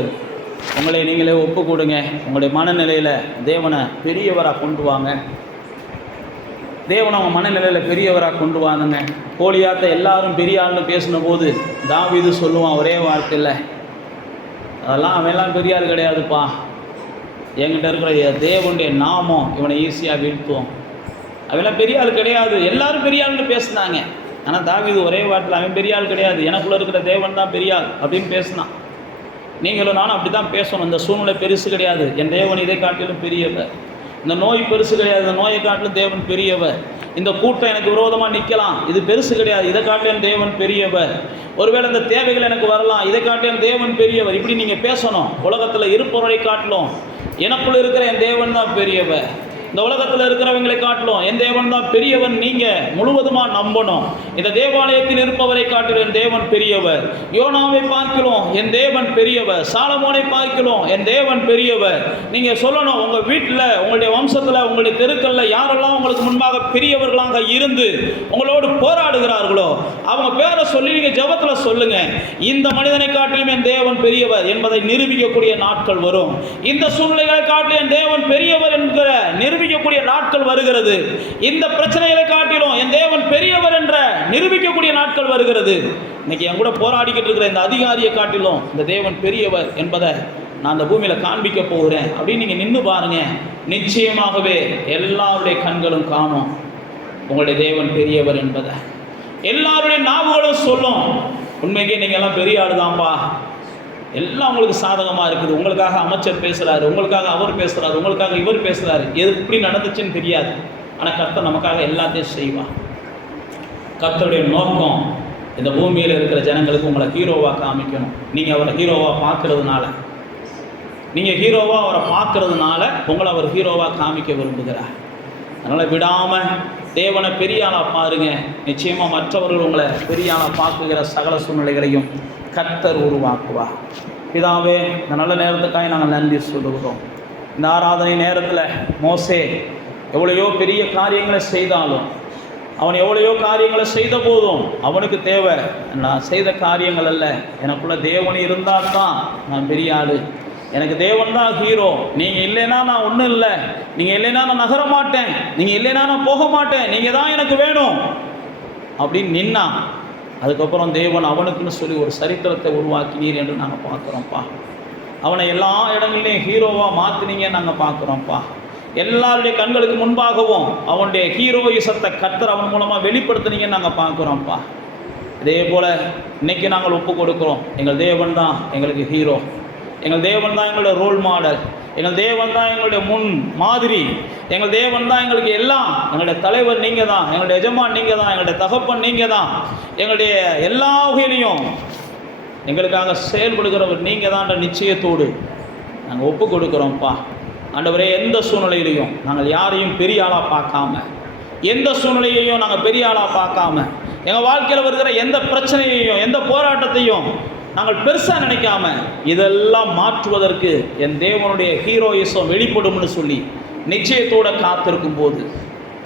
உங்களை நீங்களே ஒப்பு கொடுங்க. உங்களுடைய மனநிலையில் தேவனை பெரியவராக கொண்டு வாங்க. தேவனை அவங்க மனநிலையில் பெரியவராக கொண்டு வாங்க. கோலியாத்த எல்லாரும் பெரிய ஆள்னு பேசின போது தாவீது சொல்லுவான் ஒரே வார்த்தையில், அதெல்லாம் அவெல்லாம் பெரிய ஆள் கிடையாதுப்பா, என்கிட்ட இருக்கிற தேவனுடைய நாமம் இவனை ஈஸியாக வீழ்த்துவோம். அவெல்லாம் பெரிய ஆள் கிடையாது, எல்லாரும் பெரிய ஆள்னு பேசினாங்க. ஆனால் தாவீது ஒரே வார்த்தையில் அவன் பெரிய ஆள் கிடையாது, எனக்குள்ளே இருக்கிற தேவன் தான் பெரிய ஆள் அப்படின்னு பேசினான். நீங்களும் நானும் அப்படி தான் பேசணும். இந்த சூழ்நிலை பெருசு கிடையாது, என் தேவன் இதை காட்டிலும் பெரியவர். இந்த நோய் பெருசு கிடையாது, இந்த நோயை காட்டிலும் தேவன் பெரியவர். இந்த கூட்டம் எனக்கு விரோதமாக நிற்கலாம், இது பெருசு கிடையாது, இதை காட்டிலும் தேவன் பெரியவர். ஒருவேளை இந்த தேவைகள் எனக்கு வரலாம், இதை காட்டிலும் தேவன் பெரியவர். இப்படி நீங்கள் பேசணும். உலகத்தில் இருப்பவரை காட்டிலும் எனக்குள்ள இருக்கிற என் தேவன் தான் பெரியவர். இந்த உலகத்தில் இருக்கிறவங்களை காட்டிலும் என் தேவன் தான் பெரியவன். நீங்கள் முழுவதுமாக நம்பணும். இந்த தேவாலயத்தில் இருப்பவரை காட்டிலும் என் தேவன் பெரியவர். யோனாவை பார்க்கிறோம், என் தேவன் பெரியவர். சாலமோனை பார்க்கிறோம், என் தேவன் பெரியவர். நீங்கள் சொல்லணும், உங்கள் வீட்டில், உங்களுடைய வம்சத்தில், உங்களுடைய தெருக்களில் யாரெல்லாம் உங்களுக்கு முன்பாக பெரியவர்களாக இருந்து உங்களோடு போராடுகிறார்களோ அவங்க பேரை சொல்லி நீங்கள் ஜெபத்தில் சொல்லுங்க. இந்த மனிதனை காட்டிலும் என் தேவன் பெரியவர் என்பதை நிரூபிக்கக்கூடிய நாட்கள் வரும். இந்த சூழ்நிலைகளை காட்டிலும் என் தேவன் பெரியவர் என்கிற நிரூபிக்கக்கூடிய நாட்கள் வருகிறது. இந்த பிரச்சனைகளை காட்டிலும் என் தேவன் பெரியவர் என்ற நிரூபிக்கக்கூடிய நாட்கள் வருகிறது. இன்னைக்கு என் கூட போராடிக்கிட்டு இருக்கிற இந்த அதிகாரியை காட்டிலும் இந்த தேவன் பெரியவர் என்பதை நான் அந்த பூமியில் காண்பிக்க போகிறேன் அப்படின்னு நீங்கள் நின்று பாருங்க. நிச்சயமாகவே எல்லாருடைய கண்களும் காணும் உங்களுடைய தேவன் பெரியவர் என்பதை. எல்லாருடைய நாவுகளும் சொல்லும், உண்மைக்கே நீங்கள் எல்லாம் பெரிய ஆளுதான்ப்பா, எல்லாம் உங்களுக்கு சாதகமாக இருக்குது. உங்களுக்காக அமைச்சர் பேசுகிறாரு, உங்களுக்காக அவர் பேசுகிறாரு, உங்களுக்காக இவர் பேசுகிறாரு. எது எப்படி நடந்துச்சுன்னு தெரியாது, ஆனால் கர்த்தர் நமக்காக எல்லாத்தையும் செய்வார். கர்த்தருடைய நோக்கம் இந்த பூமியில் இருக்கிற ஜனங்களுக்கு உங்களை ஹீரோவாக காமிக்கணும். நீங்கள் அவரை ஹீரோவாக பார்க்கறதுனால, நீங்கள் ஹீரோவாக அவரை பார்க்கறதுனால உங்களை அவர் ஹீரோவாக காமிக்க விரும்புகிறார். அதனால் விடாமல் தேவனை பெரிய ஆளாக பாருங்க. நிச்சயமாக மற்றவர்கள் உங்களை பெரிய ஆளாக பார்க்குகிற சகல சூழ்நிலைகளையும் கர்த்தர் உருவாக்குவார். பிதாவே, இந்த நல்ல நேரத்துக்காக நாங்கள் நன்றி சொல்லுகிறோம். இந்த ஆராதனை நேரத்தில் மோசே எவ்வளையோ பெரிய காரியங்களை செய்தாலும், அவன் எவ்வளையோ காரியங்களை செய்த போதும் அவனுக்கு தேவை நான் செய்த காரியங்கள் அல்ல, எனக்குள்ள தேவன் இருந்தால் தான் நான் பெரிய ஆள், எனக்கு தேவன் தான் ஹீரோ. நீங்கள் இல்லைன்னா நான் ஒன்றும் இல்லை, நீங்கள் இல்லைன்னா நான் நகர மாட்டேன், நீங்கள் இல்லைன்னா நான் போக மாட்டேன், நீங்கள் தான் எனக்கு வேணும் அப்படின்னு நின்னா. அதுக்கப்புறம் தேவன் அவனுக்குன்னு சொல்லி ஒரு சரித்திரத்தை உருவாக்கினீர் என்று நாங்கள் பார்க்குறோம்ப்பா. அவனை எல்லா இடங்கள்லையும் ஹீரோவாக மாற்றினீங்கன்னு நாங்கள் பார்க்குறோம்ப்பா. எல்லாருடைய கண்களுக்கு முன்பாகவும் அவனுடைய ஹீரோயிசத்தை கர்த்தர் அவன் மூலமாக வெளிப்படுத்தினீங்கன்னு நாங்கள் பார்க்குறோம்ப்பா. இதே போல் இன்றைக்கி நாங்கள் ஒப்பு கொடுக்குறோம், எங்கள் தேவன் தான் எங்களுக்கு ஹீரோ, எங்கள் தேவன் தான் எங்களுடைய ரோல் மாடல், எங்கள் தேவன் தான் எங்களுடைய முன் மாதிரி, எங்கள் தேவன் தான் எங்களுக்கு எல்லாம். எங்களுடைய தலைவர் நீங்கள் தான், எங்களுடைய எஜமான் நீங்கள் தான், எங்களுடைய தகப்பன் நீங்கள் தான், எங்களுடைய எல்லா வகையிலையும் எங்களுக்காக செயல்படுகிறவர் நீங்கள் தான்ன்ற நிச்சயத்தோடு நாங்கள் ஒப்பு கொடுக்குறோம்ப்பா. ஆண்டவரே, எந்த சூழ்நிலையிலையும் நாங்கள் யாரையும் பெரிய ஆளாக பார்க்காம, எந்த சூழ்நிலையையும் நாங்கள் பெரிய ஆளாக பார்க்காம, எங்கள் வாழ்க்கையில் வருகிற எந்த பிரச்சனையையும் எந்த போராட்டத்தையும் நாங்கள் பெருசாக நினைக்காம இதெல்லாம் மாற்றுவதற்கு என் தேவனுடைய ஹீரோயிசம் வெளிப்படும்னு சொல்லி நிச்சயத்தோடு காத்திருக்கும் போது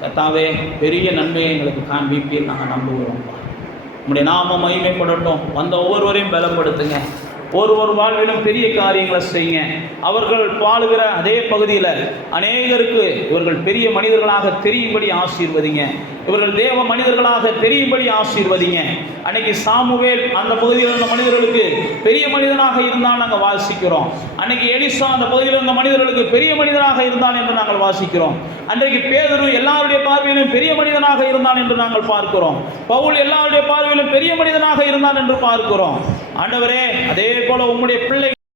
கர்த்தாவே பெரிய நன்மையை எங்களுக்கு காண்பிப்பீர் நாங்கள் நம்புகிறோம். நம்முடைய நாம மகிமைப்படட்டும். வந்த ஒவ்வொருவரையும் பலப்படுத்துங்க, ஒவ்வொரு வாழ்விலும் பெரிய காரியங்களை செய்யுங்க. அவர்கள் வாழுகிற அதே பகுதியில் அநேகருக்கு இவர்கள் பெரிய மனிதர்களாக தெரியும்படி ஆசீர்வதிங்க, இவர்கள் தேவ மனிதர்களாக தெரியும்படி ஆசீர்வதிங்க. அன்னைக்கு சாமுவேல் அந்த பகுதியில் இருந்த மனிதர்களுக்கு பெரிய மனிதனாக இருந்தால் நாங்கள் வாசிக்கிறோம். அன்னைக்கு எலிசா அந்த பகுதியில் இருந்த மனிதர்களுக்கு பெரிய மனிதனாக இருந்தான் என்று நாங்கள் வாசிக்கிறோம். அன்றைக்கு பேதுரு எல்லாருடைய பார்வையிலும் பெரிய மனிதனாக இருந்தான் என்று நாங்கள் பார்க்கிறோம். பவுல் எல்லாருடைய பார்வையிலும் பெரிய மனிதனாக இருந்தான் என்று பார்க்கிறோம். ஆண்டவரே, அதே போல உம்முடைய பிள்ளை